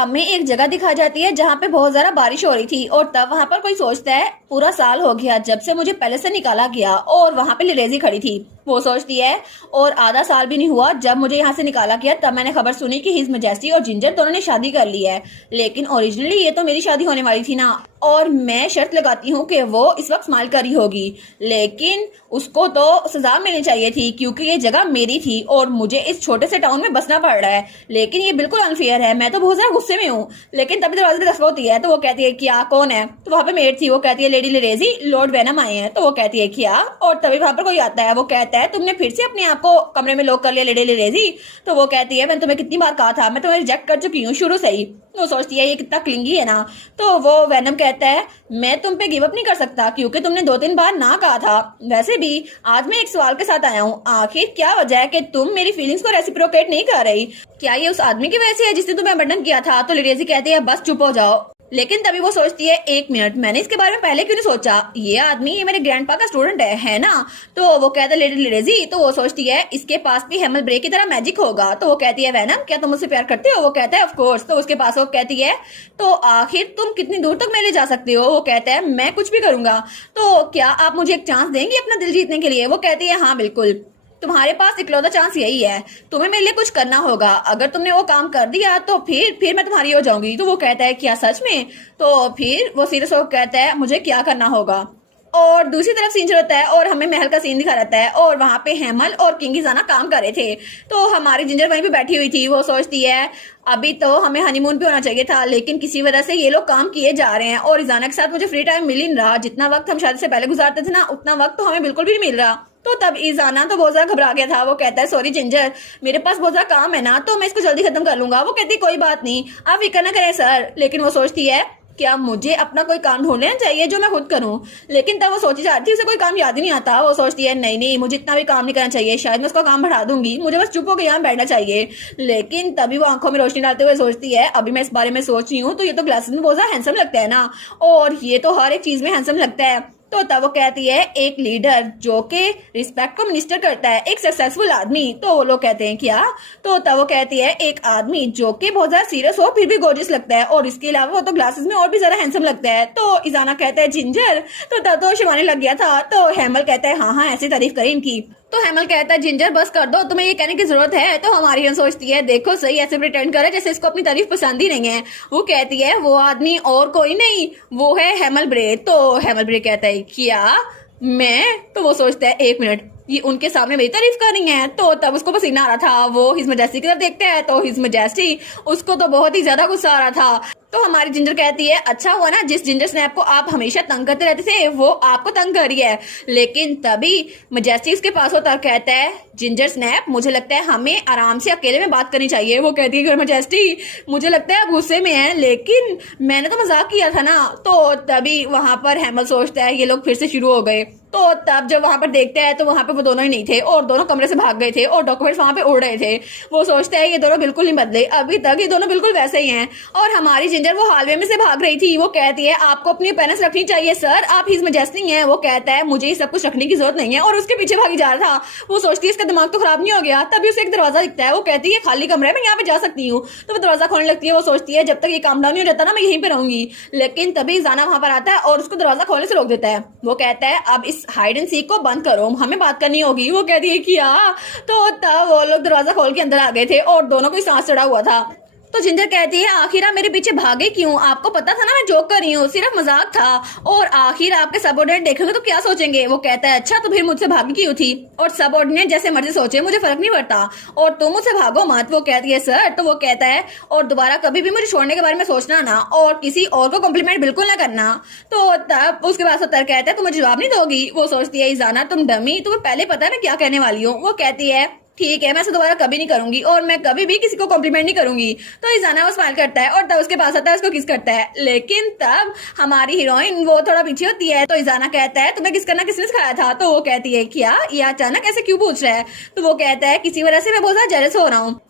हमें एक जगह दिखा जाती है जहाँ पे बहुत ज्यादा बारिश हो रही थी और तब वहाँ पर कोई सोचता है पूरा साल हो गया जब से मुझे पहले से निकाला गया और वहाँ पे लिरेजी खड़ी थी। वो सोचती है और आधा साल भी नहीं हुआ जब मुझे यहाँ से निकाला गया तब मैंने खबर सुनी कि हिज मैजेस्टी और जिंजर दोनों ने शादी कर ली है। लेकिन ओरिजिनली ये तो मेरी शादी होने वाली थी ना, और मैं शर्त लगाती हूँ कि वो इस वक्त स्माइल कर रही होगी, लेकिन उसको तो सजा मिलनी चाहिए थी क्योंकि ये जगह मेरी थी और मुझे इस छोटे से टाउन में बसना पड़ रहा है। लेकिन ये बिल्कुल अनफेयर है, मैं तो बहुत ज्यादा गुस्से में हूँ। लेकिन तभी दरवाजे पे दस्तक होती है तो वो कहती है क्या कौन है, तो वहाँ पे मेड थी। वो कहती है लेडी लिरेजी, लॉर्ड वेनम आए हैं। तो वो कहती है क्या, और तभी वहाँ पर कोई आता है। वो कहता है तुमने फिर से अपने आप को कमरे में लॉक कर लिया लेडी लिरेजी। तो वो कहती है मैंने तुम्हें कितनी बार कहा था, मैं तुम्हें रिजेक्ट कर चुकी हूँ शुरू से ही। वो सोचती है ये कितना क्लिंगी है ना। तो वो वेनम कहता है मैं तुम पे गिव अप नहीं कर सकता क्योंकि तुमने 2-3 बार ना कहा था। वैसे भी आज मैं एक सवाल के साथ आया हूँ, आखिर क्या वजह है कि तुम मेरी फीलिंग्स को रेसिप्रोकेट नहीं कर रही? क्या ये उस आदमी की वजह से है जिसने तुम्हें अबंडन किया था? तो लिरेजी कहती है बस चुप हो जाओ। लेकिन तभी वो सोचती है एक मिनट, मैंने इसके बारे में पहले क्यों नहीं सोचा? ये आदमी ये मेरे ग्रैंडपा का स्टूडेंट है ना? तो वो कहता है लेडी लिरेजी। तो वो सोचती है इसके पास भी हेमल ब्रे की तरह मैजिक होगा। तो वो कहती है वेनम क्या तुम मुझसे प्यार करते हो? वो कहता है ऑफ कोर्स। तो उसके पास वो कहती है तो आखिर तुम कितनी दूर तक मेरे ले जा सकते हो? वो कहता है मैं कुछ भी करूंगा। तो क्या आप मुझे एक चांस देंगी अपना दिल जीतने के लिए? वो कहती है हाँ बिल्कुल, तुम्हारे पास इकलौता चांस यही है, तुम्हें मेरे लिए कुछ करना होगा। अगर तुमने वो काम कर दिया तो फिर मैं तुम्हारी हो जाऊंगी। तो वो कहता है क्या सच में? तो फिर वो सीरियस होकर कहता है मुझे क्या करना होगा। और दूसरी तरफ सीन होता है और हमें महल का सीन दिखा रहता है और वहां पे हेमल और किंग इजाना काम कर रहे थे। तो हमारी जिंजर वहीं पे बैठी हुई थी। वो सोचती है अभी तो हमें हनीमून पे होना चाहिए था, लेकिन किसी वजह से ये लोग काम किए जा रहे हैं और इजाना के साथ मुझे फ्री टाइम मिल ही नहीं रहा। जितना वक्त हम शादी से पहले गुजारते थे ना उतना वक्त तो हमें बिल्कुल भी नहीं मिल रहा। तो तब इजाना तो बहुत ज्यादा घबरा गया था। वो कहता है सॉरी जिंजर, मेरे पास बहुत ज्यादा काम है ना, तो मैं इसको जल्दी खत्म कर लूंगा। वो कहती कोई बात नहीं, आप फिक्र ना करें सर। लेकिन वो सोचती है क्या मुझे अपना कोई काम ढूंढ लेना चाहिए जो मैं खुद करूं? लेकिन तब वो सोची जा रही थी उसे कोई काम याद ही नहीं आता। वो सोचती है नहीं मुझे इतना भी काम नहीं करना चाहिए, शायद मैं उसका काम बढ़ा दूंगी, मुझे बस चुप होकर यहाँ बैठना चाहिए। लेकिन तभी वो आंखों में रोशनी डालते हुए सोचती है अभी मैं इस बारे में सोच रही हूँ तो ये तो ग्लासेस में बहुत ज्यादा हैंडसम लगता है ना, और ये तो हर एक चीज में हैंडसम लगता है। तो तब वो कहती है एक लीडर जो कि रिस्पेक्ट को मिनिस्टर करता है, एक सक्सेसफुल आदमी। तो वो लोग कहते हैं क्या? तो तब वो कहती है एक आदमी जो कि बहुत ज्यादा सीरियस हो फिर भी गॉर्जियस लगता है, और इसके अलावा वो तो ग्लासेस में और भी ज्यादा हैंडसम लगता है। तो इजाना कहता है जिंजर। तो तब तो शिवानी लग गया था। तो हेमल कहता है हाँ ऐसी तारीफ करें इनकी। तो हेमल कहता है जिंजर बस कर दो, तुम्हें ये कहने की जरूरत है? तो हमारी हम सोचती है देखो सही ऐसे प्रिटेंड करे जैसे इसको अपनी तारीफ पसंद ही नहीं है। वो कहती है वो आदमी और कोई नहीं, वो है हेमल ब्रे। तो हेमल ब्रे कहता है क्या मैं? तो वो सोचता है एक मिनट, ये उनके सामने मेरी तारीफ कर रही है। तो तब उसको पसीना आ रहा था। वो हिज मैजेस्टी की तरफ देखते हैं तो हिज मैजेस्टी उसको तो बहुत ही ज्यादा गुस्सा आ रहा था। तो हमारी जिंजर कहती है अच्छा हुआ ना जिस जिंजर स्नैप को आप हमेशा तंग करते रहते थे वो आपको तंग कर रही है। लेकिन तभी मैजेस्टी उसके पास होता कहता है जिंजर स्नैप मुझे लगता है हमें आराम से अकेले में बात करनी चाहिए। वो कहती है मैजेस्टी मुझे लगता है आप गुस्से में हैं, लेकिन मैंने तो मजाक किया था ना। तो तभी वहां पर हेमल सोचता है ये लोग फिर से शुरू हो गए। तो तब जब वहां पर देखते हैं तो वहां पे वो दोनों ही नहीं थे और दोनों कमरे से भाग गए थे और डॉक्यूमेंट्स वहां पे उड़ रहे थे। वो सोचते हैं ये दोनों बिल्कुल नहीं बदले, अभी तक ये दोनों बिल्कुल वैसे ही हैं। और हमारी जिंजर वो हालवे में से भाग रही थी। वो कहती है आपको अपनी पेरेंट्स रखनी चाहिए सर, आप हिज मैजेस्टी हैं। वो कहता है मुझे ये सब कुछ रखने की जरूरत नहीं है, और उसके पीछे भागी जा रहा था। वो सोचती है इसका दिमाग तो खराब नहीं हो गया। तभी उसे एक दरवाजा दिखता है। वो कहती है खाली कमरा है, मैं यहाँ पे जा सकती हूँ। तो वो दरवाजा खोलने लगती है। वो सोचती है जब तक ये काम डाउन नहीं हो जाता ना मैं यहीं पे रहूंगी। लेकिन तभी जाना वहां पर आता है और उसको दरवाजा खोलने से रोक देता है। वो कहता है अब इस हाइड एंड सीक को बंद करो, हमें बात करनी होगी। वो कहती है क्या? तो तब वो लोग दरवाजा खोल के अंदर आ गए थे और दोनों को सांस चढ़ा हुआ था। तो जिंजर कहती है आखिर आप मेरे पीछे भागे क्यों? आपको पता था ना मैं जोक कर रही हूँ, सिर्फ मजाक था, और आखिर आपके सबऑर्डिनेट देखेंगे तो क्या सोचेंगे? वो कहता है अच्छा तो फिर मुझसे भागी क्यों थी? और सबऑर्डिनेट जैसे मर्जी सोचे मुझे फर्क नहीं पड़ता, और तुम मुझसे भागो मत। वो कहती है सर। तो वो कहता है और दोबारा कभी भी मुझे छोड़ने के बारे में सोचना ना, और किसी और को कॉम्प्लीमेंट बिल्कुल ना करना। तो तब उसके बाद सत्तर कहता है तुम मुझे जवाब नहीं दोगी? वो सोचती है इजाना तुम डमी, तुम्हें पहले पता है मैं क्या कहने वाली हूँ। वो कहती है ठीक है मैं इसे दोबारा कभी नहीं करूंगी और मैं कभी भी किसी को कॉम्प्लीमेंट नहीं करूंगी। तो इजाना वो स्माइल करता है और तब उसके पास आता है, उसको किस करता है। लेकिन तब हमारी हीरोइन वो थोड़ा पीछे होती है। तो इजाना कहता है तुम्हें किस करना किसने सिखाया था? तो वो कहती है क्या ये अचानक ऐसे क्यों पूछ रहा है? तो वो कहता है किसी वजह से मैं बहुत ज्यादा जेलस हो रहा हूँ।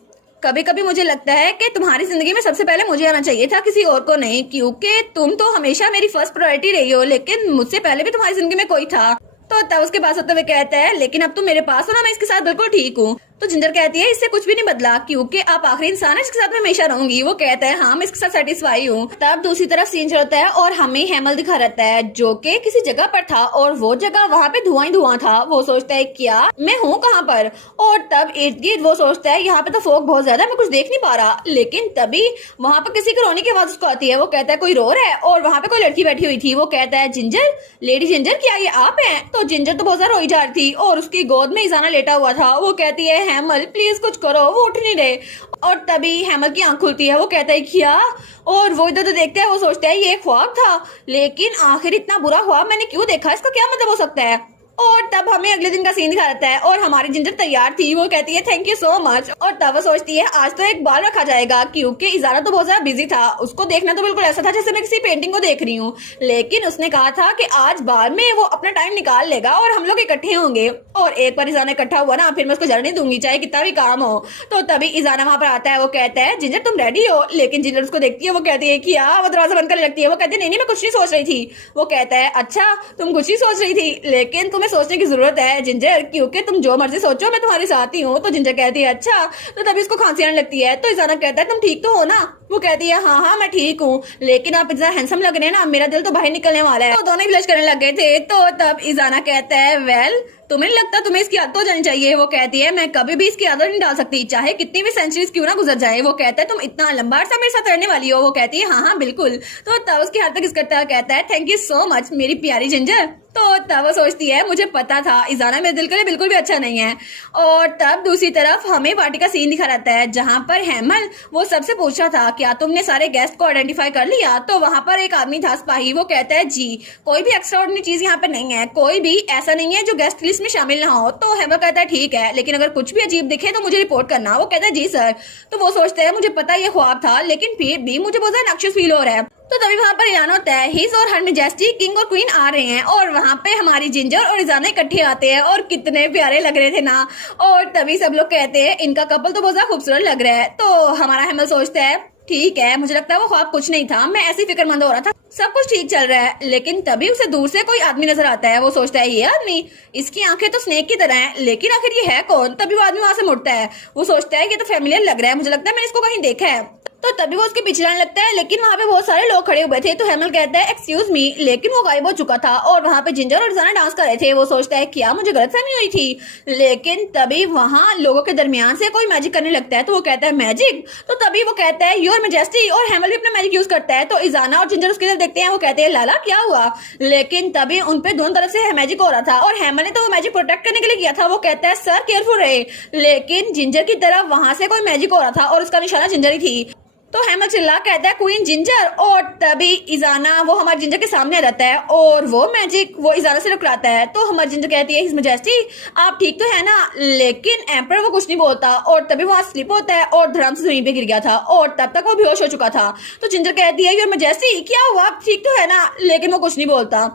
कभी कभी मुझे लगता है कि तुम्हारी जिंदगी में सबसे पहले मुझे आना चाहिए था, किसी और को नहीं, क्योंकि तुम तो हमेशा मेरी फर्स्ट प्रायोरिटी रही हो, लेकिन मुझसे पहले भी तुम्हारी जिंदगी में कोई था। तो तब उसके पास होते हुए कहता है लेकिन अब तुम मेरे पास हो ना, मैं इसके साथ बिल्कुल ठीक हूँ। तो जिंजर कहती है इससे कुछ भी नहीं बदला क्योंकि आप आखिरी इंसान है जिसके साथ मैं हमेशा रहूंगी। वो कहता है हाँ मैं इसके साथ सेटिस्फाई हूँ। तब दूसरी तरफ सीन चलता है और हमें हेमल दिखा रहता है जो कि किसी जगह पर था और वो जगह वहाँ पे धुआं ही धुआं था। वो सोचता है क्या मैं हूँ कहाँ पर, और तब इर्द गिर्द वो सोचता है यहाँ पे तो फोग बहुत ज्यादा, मैं कुछ देख नहीं पा रहा। लेकिन तभी वहाँ पर किसी के रोने की आवाज उसको आती है। वो कहता है कोई रो रहा है और वहाँ पे कोई लड़की बैठी हुई थी। वो कहता है जिंजर, लेडी जिंजर क्या ये आप हैं? तो जिंजर तो बहुत ज्यादा रोई जा रही थी और उसकी गोद में इजाना लेटा हुआ था। वो कहती है हेमल प्लीज कुछ करो, वो उठ नहीं रहे। और तभी हेमल की आंख खुलती है। वो कहता है क्या, और वो इधर तो देखता है। वो सोचता है ये ख्वाब था, लेकिन आखिर इतना बुरा ख्वाब मैंने क्यों देखा, इसका क्या मतलब हो सकता है। और तब हमें अगले दिन का सीन दिखा जाता है और हमारी जिंजर तैयार थी। वो कहती है थैंक यू सो मच। और तब वो सोचती है आज तो एक बाल रखा जाएगा क्योंकि इजारा तो बहुत ज्यादा बिजी था। उसको देखना तो बिल्कुल ऐसा था जैसे मैं किसी पेंटिंग को देख रही हूँ, लेकिन उसने कहा था कि आज बाल में वो अपना टाइम निकाल लेगा और हम लोग इकट्ठे होंगे। और एक बार इजाना इकट्ठा हुआ ना फिर मैं उसको जरने दूंगी चाहे कितना भी काम हो। तो तभी इजाना वहां पर आता है। वो कहता है जिंजर तुम रेडी हो? लेकिन जिंजर उसको देखती है। वो कहती है क्या? वो दरवाजा बंद करने लगती है। वो कहती है नहीं मैं कुछ नहीं सोच रही थी। वो कहता है अच्छा तुम कुछ नहीं सोच रही थी, लेकिन तुम्हें सोचने की जरूरत है जिंजर क्योंकि तुम जो मर्जी सोचो मैं तुम्हारे साथ ही हूँ। तो जिंजर कहती है अच्छा। तो तभी उसको खांसी आने लगती है। तो इजाना कहता है तुम ठीक तो हो ना? वो कहती है हाँ हाँ मैं ठीक हूँ, लेकिन आप इतना हैंडसम लग रहे हैं ना, मेरा दिल तो बाहर निकलने वाला है। तो दोनों ही ब्लश करने लग गए थे। तो तब इजाना कहता है वेल तुम्हें नहीं लगता तुम्हें इसकी आदत हो जानी चाहिए? वो कहती है मैं कभी भी इसकी आदत नहीं डाल सकती चाहे कितनी भी सेंचुरीज क्यों ना गुजर जाए। वो कहता है तुम इतना लंबा अरसा मेरे साथ रहने वाली हो? वो कहती है हाँ हाँ बिल्कुल। तो तब उसके हाथ तक किस करता है, कहता है थैंक यू सो मच मेरी प्यारी जिंजर। तो तब वो सोचती है मुझे पता था इजाना मेरे दिल के लिए बिल्कुल भी अच्छा नहीं है। और तब दूसरी तरफ हमें पार्टी का सीन दिखा रहता है जहाँ पर हेमल वो सबसे पूछ रहा था क्या तुमने सारे गेस्ट को आइडेंटिफाई कर लिया? तो वहां पर एक आदमी था सिपाही। वो कहता है जी कोई भी एक्स्ट्राऑर्डिनरी चीज यहाँ पे नहीं है, कोई भी ऐसा नहीं है जो गेस्ट लिस्ट में शामिल ना हो। तो हेमल कहता है ठीक है, लेकिन अगर कुछ भी अजीब दिखे तो मुझे रिपोर्ट करना। वो कहता है जी सर। तो वो सोचता है मुझे पता ये ख्वाब था लेकिन फिर भी मुझे बहुत ज्यादा नक्शा फील हो रहा है। तो तभी वहां पर ऐलान होता है हिज और हर मेजेस्टी किंग और क्वीन आ रहे हैं और वहां पे हमारी जिंजर और इजाना इकट्ठे आते हैं और कितने प्यारे लग रहे थे ना। और तभी सब लोग कहते हैं इनका कपल तो बहुत ज्यादा खूबसूरत लग रहा है। तो हमारा हेमल सोचता है ठीक है मुझे लगता है वो ख्वाब कुछ नहीं था, मैं ऐसी फिक्रमंद हो रहा था, सब कुछ ठीक चल रहा है। लेकिन तभी उसे दूर से कोई आदमी नजर आता है। वो सोचता है ये आदमी, इसकी आंखें तो स्नेक की तरह हैं, लेकिन आखिर ये है कौन? तभी वो आदमी वहां से मुड़ता है। वो सोचता है ये तो फैमिलियर लग रहा है, मुझे लगता है मैंने इसको कहीं देखा है। तो तभी वो उसके पीछे जाने लगता है, लेकिन वहाँ पे बहुत सारे लोग खड़े हुए थे। तो हेमल कहता है एक्सक्यूज मी, लेकिन वो गायब हो चुका था और वहाँ पे जिंजर और इजाना डांस कर रहे थे। वो सोचता है क्या मुझे गलतफहमी हुई थी? लेकिन तभी वहाँ लोगों के दरमियान से कोई मैजिक करने लगता है। तो वो कहता है मैजिक? तो तभी वो कहता है योर मेजेस्टी, और हेमल भी अपना मैजिक यूज करता है। तो इजाना और जिंजर उसकी तरफ देखते हैं। वो कहते हैं लाला क्या हुआ? लेकिन तभी उनपे दोनों तरफ से मैजिक हो रहा था और हेमल ने तो वो मैजिक प्रोटेक्ट करने के लिए किया था। वो कहता है सर केयरफुल रहे, लेकिन जिंजर की तरफ वहां से कोई मैजिक हो रहा था और उसका निशाना जिंजर ही थी। तो हेमल चिल्ला कहता है क्वीन जिंजर, और तभी इजाना वो हमारे जिंजर के सामने आ जाता है और वो मैजिक वो इजाना से रुकराता है। तो हमारी जिंजर कहती है हिज मैजेस्टी आप ठीक तो है ना? लेकिन एम्पर वो कुछ नहीं बोलता और तभी वहां स्लिप होता है और धड़ाम से जमीन पे गिर गया था और तब तक वो बेहोश हो चुका था। तो जिंजर कहती है योर मैजेस्टी क्या हुआ, आप ठीक तो है ना? लेकिन वो कुछ नहीं बोलता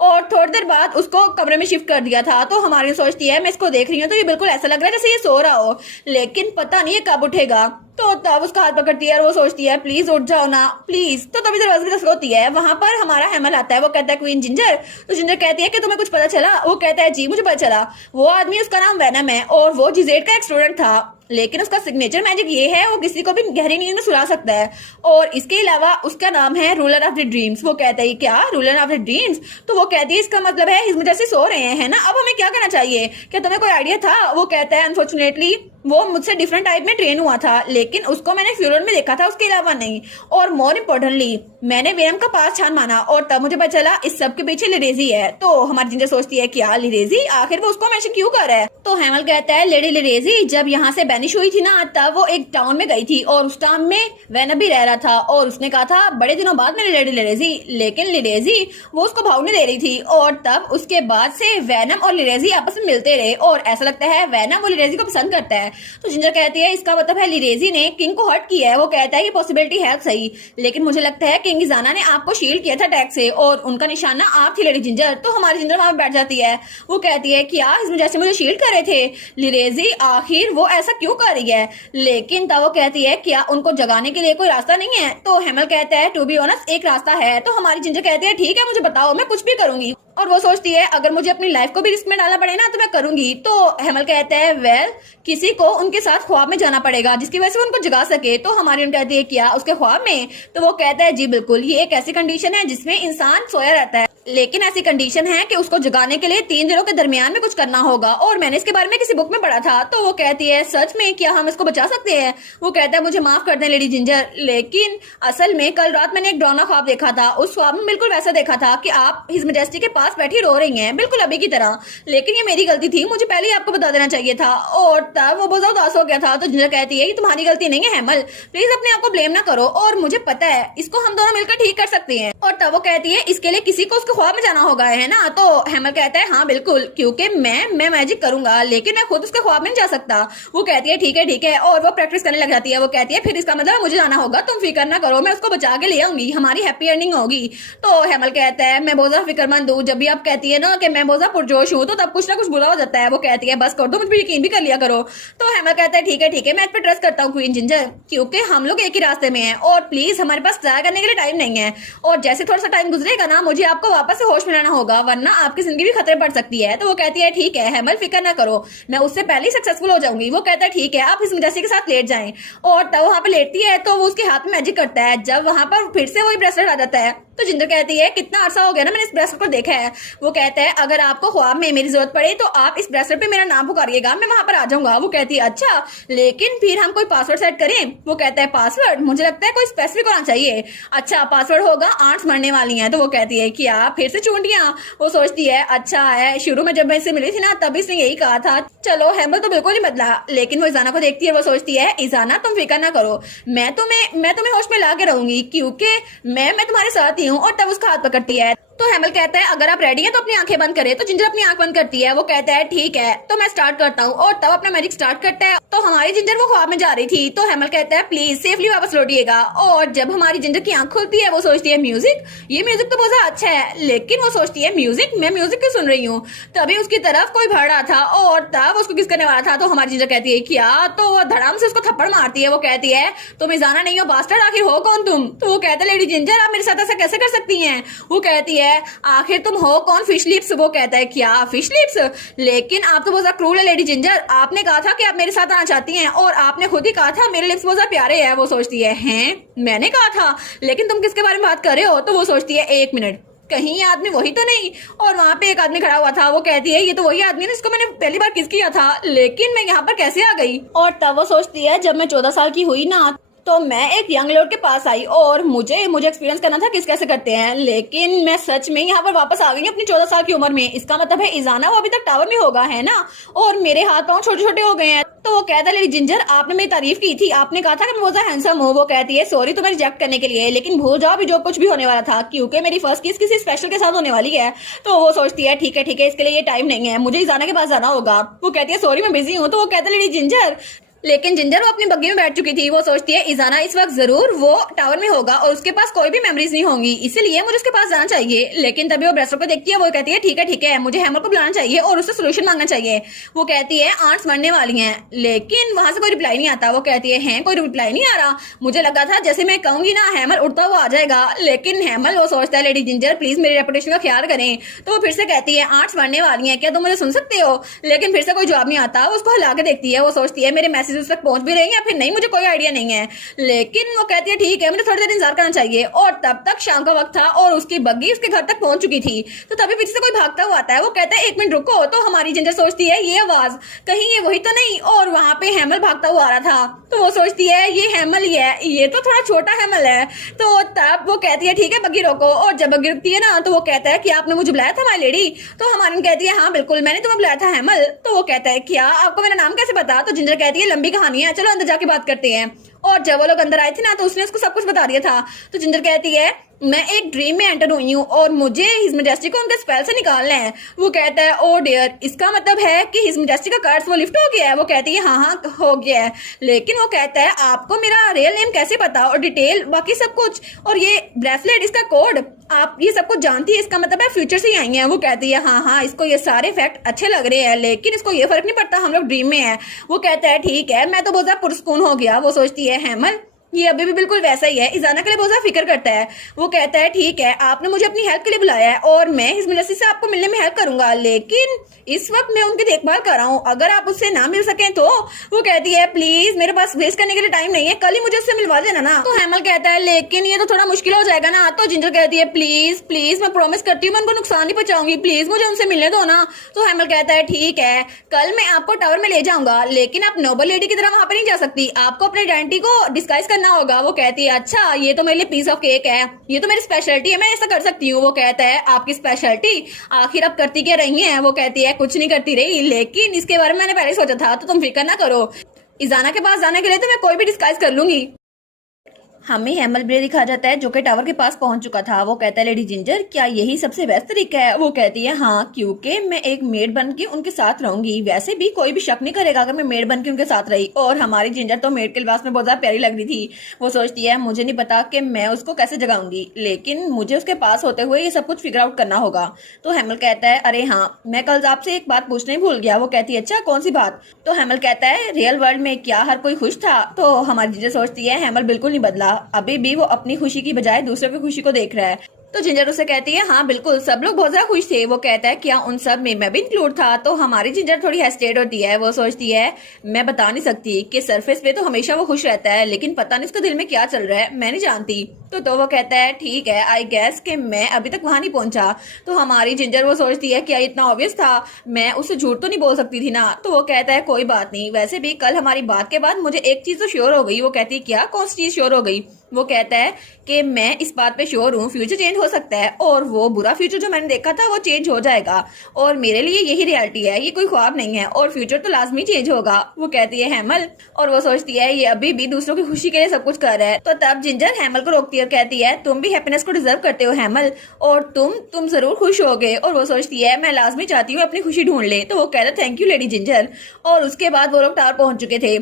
और थोड़ी देर बाद उसको कमरे में शिफ्ट कर दिया था। तो हमारी सोचती है मैं इसको देख रही हूँ तो ये बिल्कुल ऐसा लग रहा है जैसे ये सो रहा हो, लेकिन पता नहीं ये कब उठेगा। तो तब उसका हाथ पकड़ती है और वो सोचती है प्लीज उठ जाओ ना प्लीज। तो तभी दरवाजे की तरफ होती है, वहां पर हमारा हेमल आता है। वो कहता है क्वीन जिंजर। तो जिंजर कहती है कि तुम्हें कुछ पता चला? वो कहता है जी मुझे पता चला, वो आदमी उसका नाम वैनम है और वो जिजेड का एक स्टूडेंट था, लेकिन उसका सिग्नेचर मैजिक ये है वो किसी को भी गहरी नींद में सुला सकता है और इसके अलावा उसका नाम है रूलर ऑफ द ड्रीम्स। वो कहता है क्या रूलर ऑफ द ड्रीम्स? तो वो कहती है इसका मतलब है हिज मैजेस्टी सो रहे हैं है ना, अब हमें क्या करना चाहिए, क्या तुम्हें कोई आइडिया था? वो कहता है अनफॉर्चुनेटली वो मुझसे डिफरेंट टाइप में ट्रेन हुआ था, लेकिन उसको मैंने फ्यूरन में देखा था, उसके अलावा नहीं। और मोर इम्पोर्टेंटली मैंने वेनम का पास छान माना और तब मुझे पता चला इस सब के पीछे लिरेजी है। तो हमारी जिंजर सोचती है क्या लिरेजी, आखिर वो उसको मेंशन क्यों कर रहा है? तो हेमल कहता है लेडी लिरेजी जब यहाँ से बैनिश हुई थी ना तब वो एक टाउन में गई थी और उस टाउन में वैनम भी रह रहा था और उसने कहा था बड़े दिनों बाद मैंने लेडी लिरेजी, लेकिन लिरेजी वो उसको भागने दे रही थी और तब उसके बाद से वैनम और लिरेजी आपस में मिलते रहे और ऐसा लगता है वैनम वो लिरेजी को पसंद करता है। तो जिंजर कहती है इसका मतलब है लिरेजी ने किंग को हर्ट किया है। वो कहता है कि पॉसिबिलिटी है सही, लेकिन मुझे लगता है किंग इजाना ने आपको शील्ड किया था अटैक से और उनका निशाना आप थी लेडी जिंजर। तो हमारी जिंजर वहां बैठ जाती है। वो कहती है क्या इसमें जैसे मुझे शील्ड कर रहे थे लिरेजी, आखिर वो ऐसा क्यों कर रही है? लेकिन तब वो कहती है क्या उनको जगाने के लिए कोई रास्ता नहीं है? तो हेमल कहता है टू बी ऑनेस्ट एक रास्ता है। तो हमारी जिंजर कहती है ठीक है मुझे बताओ मैं कुछ भी करूंगी। और वो सोचती है अगर मुझे अपनी लाइफ को भी रिस्क में डालना पड़े ना तो मैं करूंगी। तो हेमल कहता है वेल किसी को उनके साथ ख्वाब में जाना पड़ेगा जिसकी वजह से वो उनको जगा सके। तो हमारी कहती है क्या उसके ख्वाब में? तो वो कहता है जी बिल्कुल, ये एक ऐसी कंडीशन है जिसमें इंसान सोया रहता है, लेकिन ऐसी कंडीशन है कि उसको जगाने के लिए 3 दिनों के दरमियान में कुछ करना होगा और मैंने इसके बारे में किसी बुक में पढ़ा था। तो वो कहती है सच में क्या हम इसको बचा सकते हैं? वो कहता है मुझे माफ कर दें लेडी जिंजर, लेकिन असल में कल रात मैंने एक डरावना ख्वाब देखा था। उस ख्वाब में बिल्कुल वैसा देखा था कि आप हिज मैजेस्टी के पास बैठी रो रही हैं बिल्कुल अभी की तरह, लेकिन ये मेरी गलती थी, मुझे पहले ही आपको बता देना चाहिए था। और तब वो बहुत ज्यादा उदास हो गया था। तो जिंजर कहती है ये तुम्हारी गलती नहीं है हेमल, प्लीज अपने आप को ब्लेम ना करो और मुझे पता है इसको हम दोनों मिलकर ठीक कर सकते हैं। और तब वो कहती है इसके लिए किसी को उसके ख्वाब में जाना होगा है ना? तो हेमल कहता है हाँ बिल्कुल, क्योंकि मैं मैजिक करूंगा लेकिन मैं खुद उसके ख्वाब में नहीं जा सकता। वो कहती है ठीक है और वो प्रैक्टिस करने लग जाती है। वो कहती है फिर इसका मतलब मुझे जाना होगा, तुम फिक्र ना करो, मैं उसको बचा के ले आऊंगी, हमारी हैप्पी एंडिंग होगी। तो हेमल कहता है मैं बहुत ज्यादा फिक्रमंद हूँ, जब भी आप कहती है ना कि मैं बहुत ज्यादा पुरजोश हूँ तो तब कुछ ना कुछ बुरा हो जाता है। वो कहती है बस कर दो, मुझ पर यकीन भी कर लिया करो। तो हेमल कहता है ठीक है मैं इस पर ट्रस्ट करता हूँ क्वीन जिंजर, क्योंकि हम लोग एक ही रास्ते में हैं और प्लीज हमारे पास ज़ाया करने के लिए टाइम नहीं है और जैसे थोड़ा सा टाइम गुजरेगा ना मुझे आपको वापस से होश में लाना होगा वरना आपकी जिंदगी भी खतरे पड़ सकती है। तो वो कहती है ठीक है हेमल फिक्र ना करो, मैं उससे पहले ही सक्सेसफुल हो जाऊंगी। वो कहता है ठीक है आप इस मुजस्सी के साथ लेट जाएं। और तब वहां पे लेटती है तो वो उसके हाथ में मैजिक करता है, जब वहां पर फिर से वही ब्रेसलेट आ जाता है। तो जिंदर कहती है कितना अरसा हो गया ना मैंने इस ब्रेसलेट को देखा है। वो कहता है अगर आपको ख्वाब में मेरी जरूरत पड़े तो आप इस ब्रेसलेट पे मेरा नाम पुकारिएगा, मैं वहां पर आ जाऊंगा। वो कहती है अच्छा, लेकिन फिर हम कोई पासवर्ड सेट करें? वो कहता है पासवर्ड मुझे लगता है कोई स्पेसिफिक होना चाहिए। अच्छा पासवर्ड होगा आंट्स मरने वाली हैं। तो वो कहती है क्या फिर से चूंटियां? वो सोचती है अच्छा है, शुरू में जब मैं इससे मिली थी ना तभी इसने यही कहा था। चलो हेमल तो बिल्कुल ही बदला, लेकिन वो इजाना को देखती है। वो सोचती है इजाना तुम फिक्र ना करो, मैं तुम्हें होश में ला के रहूंगी क्योंकि मैं तुम्हारे साथ ही हूँ। और तब उसका हाथ पकड़ती है। तो हेमल कहता है अगर आप रेडी हैं तो अपनी आंखें बंद करें। तो जिंजर अपनी आंख बंद करती है। वो कहता है ठीक है तो मैं स्टार्ट करता हूँ और तब अपना मैजिक स्टार्ट करता है। तो हमारी जिंजर वो ख्वाब में जा रही थी। तो हेमल कहता है प्लीज सेफली वापस लौटिएगा। और जब हमारी जिंजर की आंख खुलती है वो सोचती है म्यूजिक, ये म्यूजिक तो बहुत ज्यादा अच्छा है, लेकिन वो सोचती है म्यूजिक, मैं म्यूजिक क्यों सुन रही हूँ? तभी उसकी तरफ कोई भर रहा था और तब उसको किस करने वाला था। तो हमारी जिंजर कहती है क्या? तो वो धड़ाम से उसको थप्पड़ मारती है। वो कहती है तुम इजाना नहीं हो बास्टर्ड, आखिर हो कौन तुम? तो वो कहता है लेडी जिंजर आप मेरे साथ ऐसा कैसे कर सकती हैं? वो कहती है आखिर तुम हो कौन? Fish lips. वो कहता है क्या फिश लिप्स? लेकिन आप तो बहुत ज्यादा क्रूर है लेडी जिंजर, आपने कहा था कि आप मेरे साथ आना चाहती हैं और आपने खुद ही कहा था मेरे लिप्स बहुत ज्यादा प्यारे हैं। वो सोचती है हैं मैंने कहा था, लेकिन तुम किसके बारे में बात कर रहे हो? तो वो सोचती है एक मिनट कहीं ये आदमी वही तो नहीं? और वहां पे एक आदमी खड़ा हुआ था। वो कहती है ये तो वही आदमी है जिसको मैंने पहली बार किस किया था, लेकिन मैं यहाँ पर कैसे आ गई? और तब वो सोचती है जब मैं 14 साल की हुई ना तो मैं एक यंग लॉर्ड के पास आई और मुझे एक्सपीरियंस करना था किस कैसे करते हैं, लेकिन मैं सच में यहाँ पर वापस आ गई अपनी 14 साल की उम्र में। इसका मतलब है इजाना वो अभी तक टावर में होगा है ना, और मेरे हाथ पांव छोटे छोटे हो गए हैं। तो वो कहता है लेडी जिंजर आपने मेरी तारीफ की थी, आपने कहा था कि मैं बहुत हैंडसम हूँ। वो कहती है सॉरी तुम्हें रिजेक्ट करने के लिए, लेकिन भूल जाओ भी जो कुछ भी होने वाला था क्योंकि मेरी फर्स्ट किस किसी स्पेशल के साथ होने वाली है। तो वो सोचती है ठीक है इसके लिए ये टाइम नहीं है, मुझे इजाना के पास जाना होगा। वो कहती है सॉरी मैं बिजी हूँ। तो वो कहता है लेडी जिंजर, लेकिन जिंजर वो अपनी बग्गी में बैठ चुकी थी। वो सोचती है इजाना इस वक्त जरूर वो टावर में होगा और उसके पास कोई भी मेमोरीज नहीं होंगी, इसीलिए मुझे उसके पास जाना चाहिए। लेकिन तभी वो ब्रेस्टर को देखती है। वो कहती है ठीक है मुझे हेमल को बुलाना चाहिए और उससे सोल्यूशन मांगना चाहिए। वो कहती है आंट्स मरने वाली हैं, लेकिन वहां से कोई रिप्लाई नहीं आता। वो कहती है कोई रिप्लाई नहीं आ रहा, मुझे लगा था जैसे मैं कहूंगी ना हेमल उड़ता हुआ आ जाएगा, लेकिन हेमल वो सोचता है लेडी जिंजर प्लीज मेरी रेपुटेशन का ख्याल करें। तो वो फिर से कहती है आंट्स मरने वाली हैं, क्या तुम मुझे सुन सकते हो? लेकिन फिर से कोई जवाब नहीं आता। वो उसको हिला के देखती है। वो सोचती है मेरे मैसेज उस तक पहुंच भी रही या फिर नहीं, मुझे कोई आइडिया नहीं है। लेकिन वो कहती है ठीक है मुझे थोड़ी देर इंतजार करना चाहिए। और तब तक शाम का वक्त था और उसकी बग्गी उसके घर तक पहुंच चुकी थी। तो तभी पीछे से कोई भागता हुआ आता है। वो कहता है एक मिनट रुको। तो हमारी जिंजर सोचती है ये आवाज कहीं ये वही तो नहीं, और वहां पे हेमल भागता हुआ आ रहा था। तो वो सोचती है ये हेमल ही है, ये तो थोड़ा छोटा हेमल है। तो तब वो कहती है ठीक है बग्गी रोको। और जब बग्गी रुकती है ना तो वो कहता है कि आपने मुझे बुलाया था माय लेडी? तो हमारी कहती है हाँ बिल्कुल मैंने तुम्हें बुलाया था हेमल। तो वो कहता है क्या आपको मेरा नाम कैसे पता? तो जिंजर कहती है लंबी कहानी है, चलो अंदर जाके बात करते हैं। और जब वो लोग अंदर आए थे ना तो उसने उसको सब कुछ बता दिया था। तो जिंजर कहती है मैं एक ड्रीम में एंटर हुई हूँ और मुझे हिज मैजेस्टी को उनके स्पेल से निकालना है। वो कहता है ओ डियर, इसका मतलब है कि हिज मैजेस्टी का कर्स वो लिफ्ट हो गया है? वो कहती है हाँ हो गया है। लेकिन वो कहता है आपको मेरा रियल नेम कैसे पता और डिटेल बाकी सब कुछ, और ये ब्रेसलेट इसका कोड आप ये सब कुछ जानती है, इसका मतलब है फ्यूचर से ही आई हैं। वो कहती है हाँ इसको ये सारे फैक्ट अच्छे लग रहे हैं, लेकिन इसको ये फर्क नहीं पड़ता हम लोग ड्रीम में है। वो कहता है ठीक है मैं तो बहुत ज्यादा पुरस्कून हो गया। वो सोचती है हेमल ये अभी भी बिल्कुल वैसा ही है। इजाना के लिए बहुत ज्यादा फिक्र करता है। वो कहता है ठीक है, आपने मुझे अपनी हेल्प के लिए बुलाया है और मैं हिस्मिल लस्सी से आपको मिलने में हेल्प करूंगा, लेकिन इस वक्त मैं उनकी देखभाल कर रहा हूँ, अगर आप उससे ना मिल सकें तो। वो कहती है प्लीज मेरे पास वेस्ट करने के लिए टाइम नहीं है, कल ही मुझे उससे मिलवा देना ना। तो हेमल कहता है लेकिन ये तो थोड़ा मुश्किल हो जाएगा ना। तो जिंजर कहती है प्लीज प्लीज मैं प्रॉमिस करती हूँ मैं उनको नुकसान नहीं पहुंचाऊंगी, प्लीज मुझे उनसे मिलने दो ना। तो हेमल कहता है ठीक है, कल मैं आपको टावर में ले जाऊंगा, लेकिन आप नोबल लेडी की तरह वहां पर नहीं जा सकती, आपको अपनी आइडेंटिटी को डिस्गाइज करना होगा। वो कहती है अच्छा ये तो मेरे लिए पीस ऑफ केक है, ये तो मेरी स्पेशलिटी है, मैं ऐसा कर सकती हूँ। वो कहता है आपकी स्पेशलिटी, आखिर अब करती क्या रही है। वो कहती है कुछ नहीं करती रही, लेकिन इसके बारे में मैंने पहले सोचा था, तो तुम फिक्र ना करो, इजाना के पास जाने के लिए तो मैं कोई भी डिस्गाइज कर लूंगी। हमें हेमल ब्रे दिखा जाता है जो कि टावर के पास पहुंच चुका था। वो कहता है लेडी जिंजर क्या यही सबसे बेस्ट तरीका है। वो कहती है हाँ, क्योंकि मैं एक मेड बन के उनके साथ रहूंगी, वैसे भी कोई भी शक नहीं करेगा अगर मैं मेड बन के उनके साथ रही। और हमारी जिंजर तो मेड के लिबास में बहुत ज्यादा प्यारी लग रही थी। वो सोचती है मुझे नहीं पता कि मैं उसको कैसे जगाऊंगी, लेकिन मुझे उसके पास होते हुए ये सब कुछ फिगर आउट करना होगा। तो हेमल कहता है अरे हाँ, मैं कल आपसे एक बात पूछना ही भूल गया। वो कहती है अच्छा कौन सी बात। तो हेमल कहता है रियल वर्ल्ड में क्या हर कोई खुश था। तो हमारी जिंजर सोचती है हेमल बिल्कुल नहीं बदला, अभी भी वो अपनी खुशी की बजाय दूसरों की खुशी को देख रहा है। तो जिंजर उसे कहती है हाँ बिल्कुल, सब लोग बहुत ज्यादा खुश थे। वो कहता है क्या उन सब में मैं भी इंक्लूड था। तो हमारी जिंजर थोड़ी हेस्टेट होती है। वो सोचती है मैं बता नहीं सकती कि सरफेस पे तो हमेशा वो खुश रहता है, लेकिन पता नहीं उसके दिल में क्या चल रहा है, मैं नहीं जानती। तो वो कहता है ठीक है, आई गेस कि मैं अभी तक वहां नहीं पहुंचा। तो हमारी जिंजर वो सोचती है क्या इतना ऑब्वियस था, मैं उससे झूठ तो नहीं बोल सकती थी ना। तो वो कहता है कोई बात नहीं, वैसे भी कल हमारी बात के बाद मुझे एक चीज तो श्योर हो गई। वो कहती है क्या, कौन सी चीज श्योर हो गई। वो कहता है कि मैं इस बात पे श्योर हूँ फ्यूचर चेंज हो सकता है, और वो बुरा फ्यूचर जो मैंने देखा था वो चेंज हो जाएगा, और मेरे लिए यही रियलिटी है, ये कोई ख्वाब नहीं है, और फ्यूचर तो लाजमी चेंज होगा। वो कहती है हेमल, और वो सोचती है ये अभी भी दूसरों की खुशी के लिए सब कुछ कर रहा है। तो तब जिंजर हेमल को रोकती है और कहती है तुम भी हैप्पीनेस को डिजर्व करते हो हेमल, और तुम जरूर खुश होगे। और वो सोचती है मैं लाजमी चाहती हूँ अपनी खुशी ढूंढ ले। तो वो कहता है थैंक यू लेडी जिंजर। और उसके बाद वो लोग टावर पहुंच चुके थे।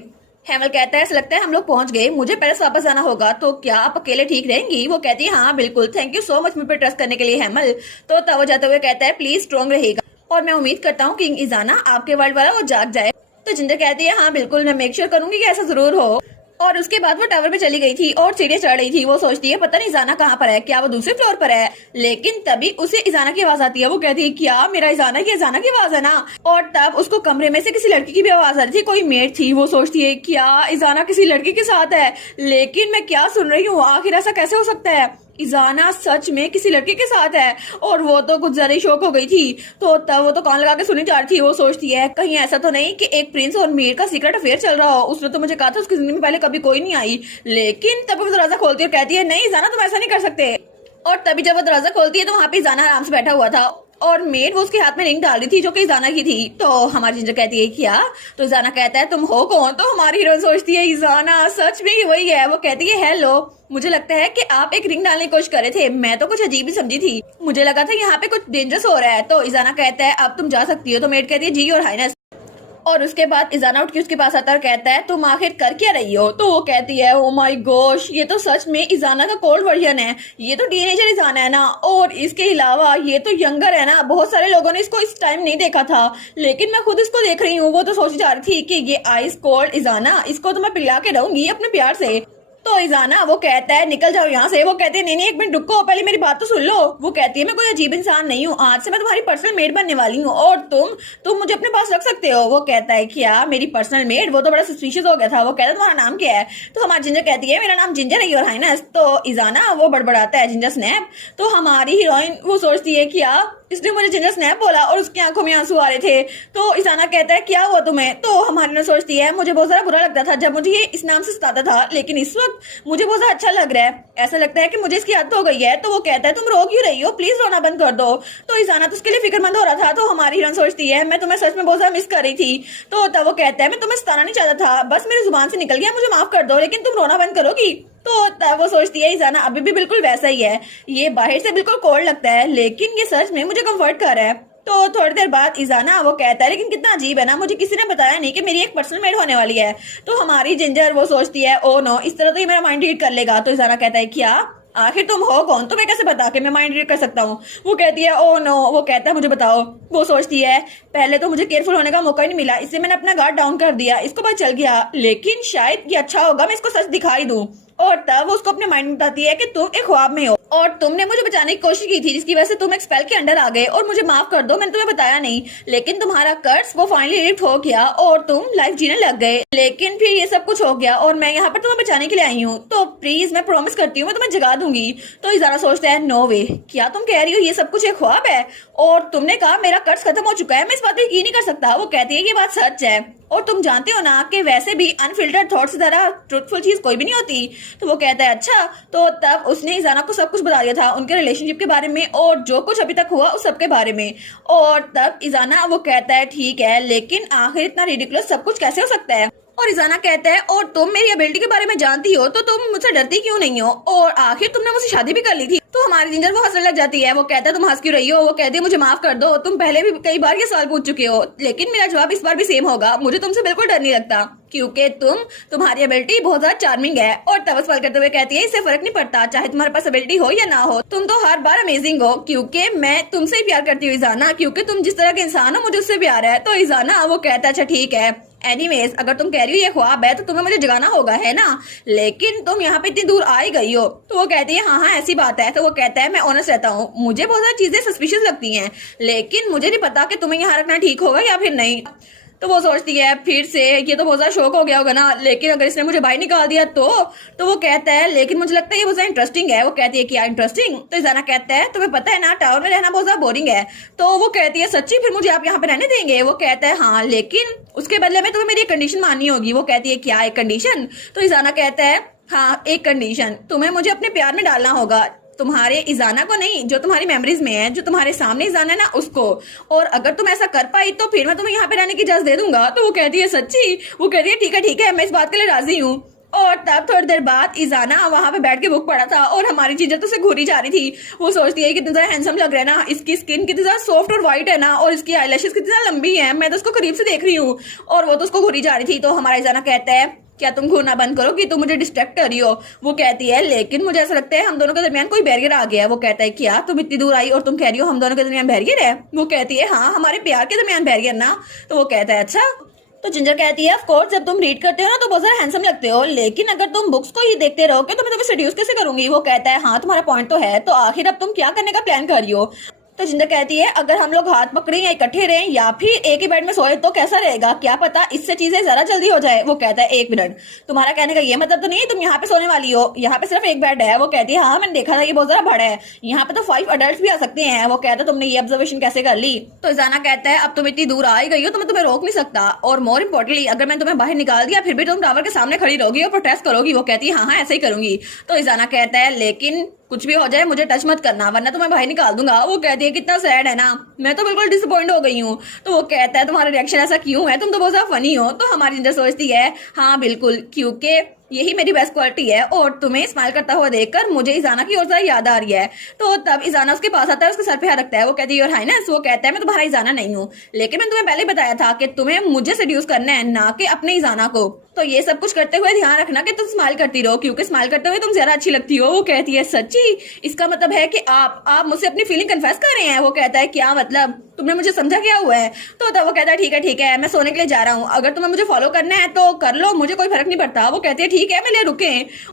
हेमल कहता है ऐसा लगता है हम लोग पहुंच गए, मुझे पेरिस वापस जाना होगा, तो क्या आप अकेले ठीक रहेंगी। वो कहती है हाँ बिल्कुल, थैंक यू सो मच मुझ पर ट्रस्ट करने के लिए हेमल। तो तब वो जाते हुए कहता है प्लीज स्ट्रॉन्ग रहेगा, और मैं उम्मीद करता हूँ किंग इजाना आपके वर्ल्ड वाला वो जाग जाए। तो जिंजर कहती है हाँ बिल्कुल, मैं मेक श्योर करूंगी कि ऐसा जरूर हो। और उसके बाद वो टावर पे चली गई थी और सीढ़ियां चढ़ रही थी। वो सोचती है पता नहीं इजाना कहाँ पर है, क्या वो दूसरे फ्लोर पर है। लेकिन तभी उसे इजाना की आवाज आती है। वो कहती है क्या मेरा इजाना की आवाज है ना। और तब उसको कमरे में से किसी लड़की की भी आवाज आ रही थी, कोई मेड थी। वो सोचती है क्या इजाना किसी लड़की के साथ है, लेकिन मैं क्या सुन रही हूँ, आखिर ऐसा कैसे हो सकता है, इजाना सच में किसी लड़के के साथ है। और वो तो कुछ ज्यादा शौक हो गई थी। तो तब वो तो कान लगा के सुनी जा रही थी। वो सोचती है कहीं ऐसा तो नहीं कि एक प्रिंस और मेयर का सीक्रेट अफेयर चल रहा हो, उसने तो मुझे कहा था उसकी जिंदगी में पहले कभी कोई नहीं आई। लेकिन तब वो दरवाजा खोलती है और कहती है नहीं इजाना तुम ऐसा नहीं कर सकते। और तभी जब वो दरवाजा खोलती है तो वहां पे इजाना आराम से बैठा हुआ था, और मेड वो उसके हाथ में रिंग डाल रही थी जो कि इजाना की थी। तो हमारी जिंजर कहती है क्या। तो इजाना कहता है तुम हो कौन। तो हमारी हीरोइन सोचती है इजाना सच में ही वही है। वो कहती है हेलो, मुझे लगता है कि आप एक रिंग डालने की कोशिश कर रहे थे, मैं तो कुछ अजीब ही समझी थी, मुझे लगा था यहाँ पे कुछ डेंजरस हो रहा है। तो इजाना कहता है अब तुम जा सकती हो। तो मेड कहती है जी और हाइनेस। और उसके बाद इजाना उठ के उसके पास आता है और कहता है तुम आखिर कर क्या रही हो। तो वो कहती है ओ माय गॉश, ये तो सच में इजाना का कोल्ड वर्जन है, ये तो टीनेजर इजाना है ना, और इसके अलावा ये तो यंगर है ना। बहुत सारे लोगों ने इसको इस टाइम नहीं देखा था, लेकिन मैं खुद इसको देख रही हूँ। वो तो सोची जा रही थी कि ये आइस कोल्ड इजाना, इसको तो मैं पिघला के रहूंगी अपने प्यार से। तो इजाना वो कहता है निकल जाओ यहाँ से। वो कहते हैं नहीं एक मिनट रुको, पहले मेरी बात तो सुन लो। वो कहती है मैं कोई अजीब इंसान नहीं हूँ, आज से मैं तुम्हारी पर्सनल मेड बनने वाली हूँ, और तुम मुझे अपने पास रख सकते हो। वो कहता है क्या मेरी पर्सनल मेड, वो तो बड़ा सस्पिशियस हो गया था। वो कहता है तुम्हारा नाम क्या है। तो हमारी जिंजर कहती है मेरा नाम जिंजर है योर हाइनेस। तो इजाना वो बड़बड़ाता है जिंजर स्नैप। तो हमारी हीरोइन वो सोचती है क्या इसने मुझे जिंजर स्नैप बोला, और उसकी आंखों में आंसू आ रहे थे। तो इजाना कहता है क्या हुआ तुम्हें। तो हमारी ने सोचती है मुझे बहुत ज्यादा बुरा लगता था जब मुझे ये इस नाम से सताता था, लेकिन इस वक्त मुझे बहुत ज्यादा अच्छा लग रहा है, ऐसा लगता है कि मुझे इसकी आदत हो गई है। तो वो कहता है तुम रो क्यों रही हो, प्लीज रोना बंद कर दो। तो इजाना तो उसके लिए फिक्रमंद हो रहा था। तो हमारी हीरोइन सोचती है मैं तुम्हें सच में बहुत ज्यादा मिस कर रही थी। तो तब वो कहता है मैं तुम्हें सताना नहीं चाहता था, बस मेरी जुबान से निकल गया, मुझे माफ कर दो, लेकिन तुम रोना बंद करोगी। तो तब वो सोचती है इजाना अभी भी बिल्कुल वैसा ही है, ये बाहर से बिल्कुल कोल्ड लगता है, लेकिन ये सच में मुझे कंफर्ट कर रहा है। तो थोड़ी देर बाद इजाना वो कहता है लेकिन कितना अजीब है ना, मुझे किसी ने बताया नहीं कि मेरी एक पर्सनल मेड होने वाली है। तो हमारी जिंजर वो सोचती है ओ नो, इस तरह तो ये मेरा माइंड रीड कर लेगा। तो इजाना कहता है क्या आखिर तुम हो कौन, तुम्हें कैसे बता के मैं माइंड रीड कर सकता हूँ। वो कहती है ओ नो। वो कहता है मुझे बताओ। वो सोचती है पहले तो मुझे केयरफुल होने का मौका ही नहीं मिला, इसलिए मैंने अपना गार्ड डाउन कर दिया, इसको पता चल गया, लेकिन शायद ये अच्छा होगा मैं इसको सच दिखाई दूं। और तब वो उसको अपने माइंड में बताती है कि तुम एक ख्वाब में हो और तुमने मुझे बचाने की कोशिश की थी, जिसकी वजह से तुम एक स्पेल के अंडर आ गए और मुझे माफ कर दो, मैंने तुम्हें बताया नहीं, लेकिन तुम्हारा कर्ज वो फाइनली लिफ्ट हो गया और तुम लाइफ जीने लग गए। लेकिन फिर ये सब कुछ हो गया और मैं यहाँ पर तुम्हें बचाने के लिए आई हूँ, तो प्लीज मैं प्रॉमिस करती हूँ मैं तुम्हें जगा दूंगी। तो इजारा सोचता है नो वे, क्या तुम कह रही हो ये सब कुछ एक ख्वाब है? और तुमने कहा मेरा कर्ज खत्म हो चुका है, मैं इस बात पे यकीन नहीं कर सकता। वो कहती है कि बात सच है और तुम जानते हो ना कि वैसे भी अनफिल्टर्ड थॉट्स की तरह ट्रुथफुल चीज कोई भी नहीं होती। तो वो कहता है अच्छा। तो तब उसने इजाना को सब कुछ बता दिया था उनके रिलेशनशिप के बारे में और जो कुछ अभी तक हुआ उस सब के बारे में। और तब इजाना वो कहता है ठीक है, लेकिन आखिर इतना रिडिकुलस सब कुछ कैसे हो सकता है? और इजाना कहता है और तुम मेरी एबिलिटी के बारे में जानती हो तो तुम मुझसे डरती क्यों नहीं हो? और आखिर तुमने मुझसे शादी भी कर ली थी। तो हमारी जिंजर वो हंसने लग जाती है। वो कहता है तुम हंस क्यों रही हो? वो कहती है मुझे माफ कर दो, तुम पहले भी कई बार ये सवाल पूछ चुके हो, लेकिन मेरा जवाब इस बार भी सेम होगा, मुझे तुमसे बिल्कुल डर नहीं लगता क्योंकि तुम्हारी एबिलिटी बहुत ज्यादा चार्मिंग है। और तब सवाल करते हुए कहती है इससे फर्क नहीं पड़ता चाहे तुम्हारे पास एबिलिटी हो या ना हो, तुम तो हर बार अमेजिंग हो क्योंकि मैं तुमसे ही प्यार करती हूँ इजाना, क्योंकि तुम जिस तरह के इंसान हो मुझे उससे प्यार है। तो इजाना वो कहता है अच्छा ठीक है, एनीवेज अगर तुम कह रही हो ये ख्वाब है तो तुम्हें मुझे जगाना होगा है ना, लेकिन तुम यहाँ पे इतनी दूर आ ही गई हो। तो वो कहती है हाँ हाँ ऐसी बात है। तो वो कहता है मैं ऑनेस्ट रहता हूँ, मुझे बहुत सारी चीजें सस्पिशियस लगती हैं, लेकिन मुझे नहीं पता कि तुम्हें यहाँ रखना ठीक होगा या फिर नहीं। तो वो सोचती है फिर से ये तो बहुत ज्यादा शौक हो गया होगा ना, लेकिन अगर इसने मुझे बाहर निकाल दिया तो वो कहता है लेकिन मुझे लगता है ये बहुत ज्यादा इंटरेस्टिंग है। वो कहती है क्या इंटरेस्टिंग? तो इजाना कहता है तुम्हें पता है ना टावर में रहना बहुत ज्यादा बोरिंग है। तो वो कहती है सच्ची, फिर मुझे आप यहाँ पे रहने देंगे? वो कहता है हाँ, लेकिन उसके बदले में तुम्हें मेरी कंडीशन माननी होगी। वो कहती है क्या एक कंडीशन? तो इजाना कहता है हाँ एक कंडीशन, तुम्हें मुझे अपने प्यार में डालना होगा, तुम्हारे इजाना को नहीं, जो तुम्हारी मेमोरीज में है, जो तुम्हारे सामने इजाना है ना उसको। और अगर तुम ऐसा कर पाई तो फिर मैं तुम्हें यहाँ पे रहने की इजाजत दे दूंगा। तो वो कहती है सच्ची? वो कहती है ठीक है मैं इस बात के लिए राजी हूँ। और तब थोड़ी देर बाद इजाना वहां पे बैठ के बुक पढ़ा था और हमारी चीजें तो उसे घूरी जा रही थी। वो सोचती है कितना ज्यादा हैंडसम लग रहा है ना, इसकी स्किन कितनी ज्यादा सॉफ्ट और व्हाइट है ना, और इसकी आईलैशेस कितनी ज्यादा लंबी है, मैं तो उसको करीब से देख रही हूँ और वो तो उसको घूरी जा रही थी। तो हमारा इजाना कहता है क्या तुम घूरना बंद करो कि तुम मुझे डिस्ट्रैक्ट कर रही हो? वो कहती है लेकिन मुझे ऐसा लगता है हम दोनों के दरमियान कोई बैरियर आ गया है। वो कहता है क्या तुम इतनी दूर आई और तुम कह रही हो हम दोनों के दरमियान बैरियर है? वो कहती है हाँ हमारे प्यार के दरमियान बैरियर ना। तो वो कहता है अच्छा। तो जिंजर कहती है ऑफ कोर्स जब तुम रीड करते हो ना तो बहुत ज्यादा हैंडसम लगते हो, लेकिन अगर तुम बुक्स को ही देखते रहोगे तो मैं तुम्हें सेड्यूस कैसे करूंगी? वो कहता है हाँ तुम्हारा पॉइंट तो है, तो आखिर अब तुम क्या करने का प्लान कर रही हो? तो जिंदर कहती है अगर हम लोग हाथ पकड़े या इकट्ठे रहें या फिर एक ही बेड में सोए तो कैसा रहेगा, क्या पता इससे चीजें जरा जल्दी हो जाए। वो कहता है एक मिनट, तुम्हारा कहने का ये मतलब तो नहीं तुम यहाँ पे सोने वाली हो? यहाँ पे सिर्फ एक बेड है। वो कहती है हाँ मैंने देखा था ये बहुत ज्यादा बड़ा है, यहाँ पे तो 5 अडल्ट भी आ सकते हैं। वो कहता है तुमने ये ऑब्जर्वेशन कैसे कर ली? तो इजाना कहता है अब तुम इतनी दूर आ ही गई हो तो मैं तुम्हें रोक नहीं सकता, और मोर इम्पोर्टेंटली अगर मैं तुम्हें बाहर निकाल दिया फिर भी तुम टावर के सामने खड़ी रहोगी और प्रोटेस्ट करोगी। वो कहती है हाँ ऐसे ही करूंगी। तो इजाना कहता है लेकिन कुछ भी हो जाए मुझे टच मत करना वरना तो मैं बाहर निकाल दूंगा। वो कहती है कितना सैड है ना, मैं तो बिल्कुल डिसअपॉइंट हो गई हूँ। तो वो कहता है तुम्हारा रिएक्शन ऐसा क्यों है, तुम तो बहुत ज्यादा फनी हो। तो हमारी जिंदर सोचती है हाँ बिल्कुल, क्योंकि यही मेरी बेस्ट क्वालिटी है और तुम्हें स्माइल करता हुआ देखकर मुझे इजाना की और ज्यादा याद आ रही है। तो तब इजाना उसके पास आता है, उसके सर पे हाथ रखता है। वो कहती है योर हाइनेस। वो कहता है मैं तुम्हारा इजाना नहीं हूँ, लेकिन मैंने तुम्हें पहले बताया था कि तुम्हें मुझे सेड्यूस करना है ना कि अपने इजाना को। तो ये सब कुछ करते हुए ध्यान रखना कि तुम स्माइल करती रहो क्योंकि स्माइल करते हुए तुम ज्यादा अच्छी लगती हो। वो कहती है सच्ची? इसका मतलब है कि आप मुझसे अपनी फीलिंग कन्फेस कर रहे हैं? वो कहता है क्या मतलब, तुमने मुझे समझा क्या हुआ है? तो तब वो कहता है ठीक है मैं सोने के लिए जा रहा हूँ, अगर तुम्हें मुझे फॉलो करना है तो कर लो, मुझे कोई फर्क नहीं पड़ता। वो कहती है ठीक है मैं ले रुके।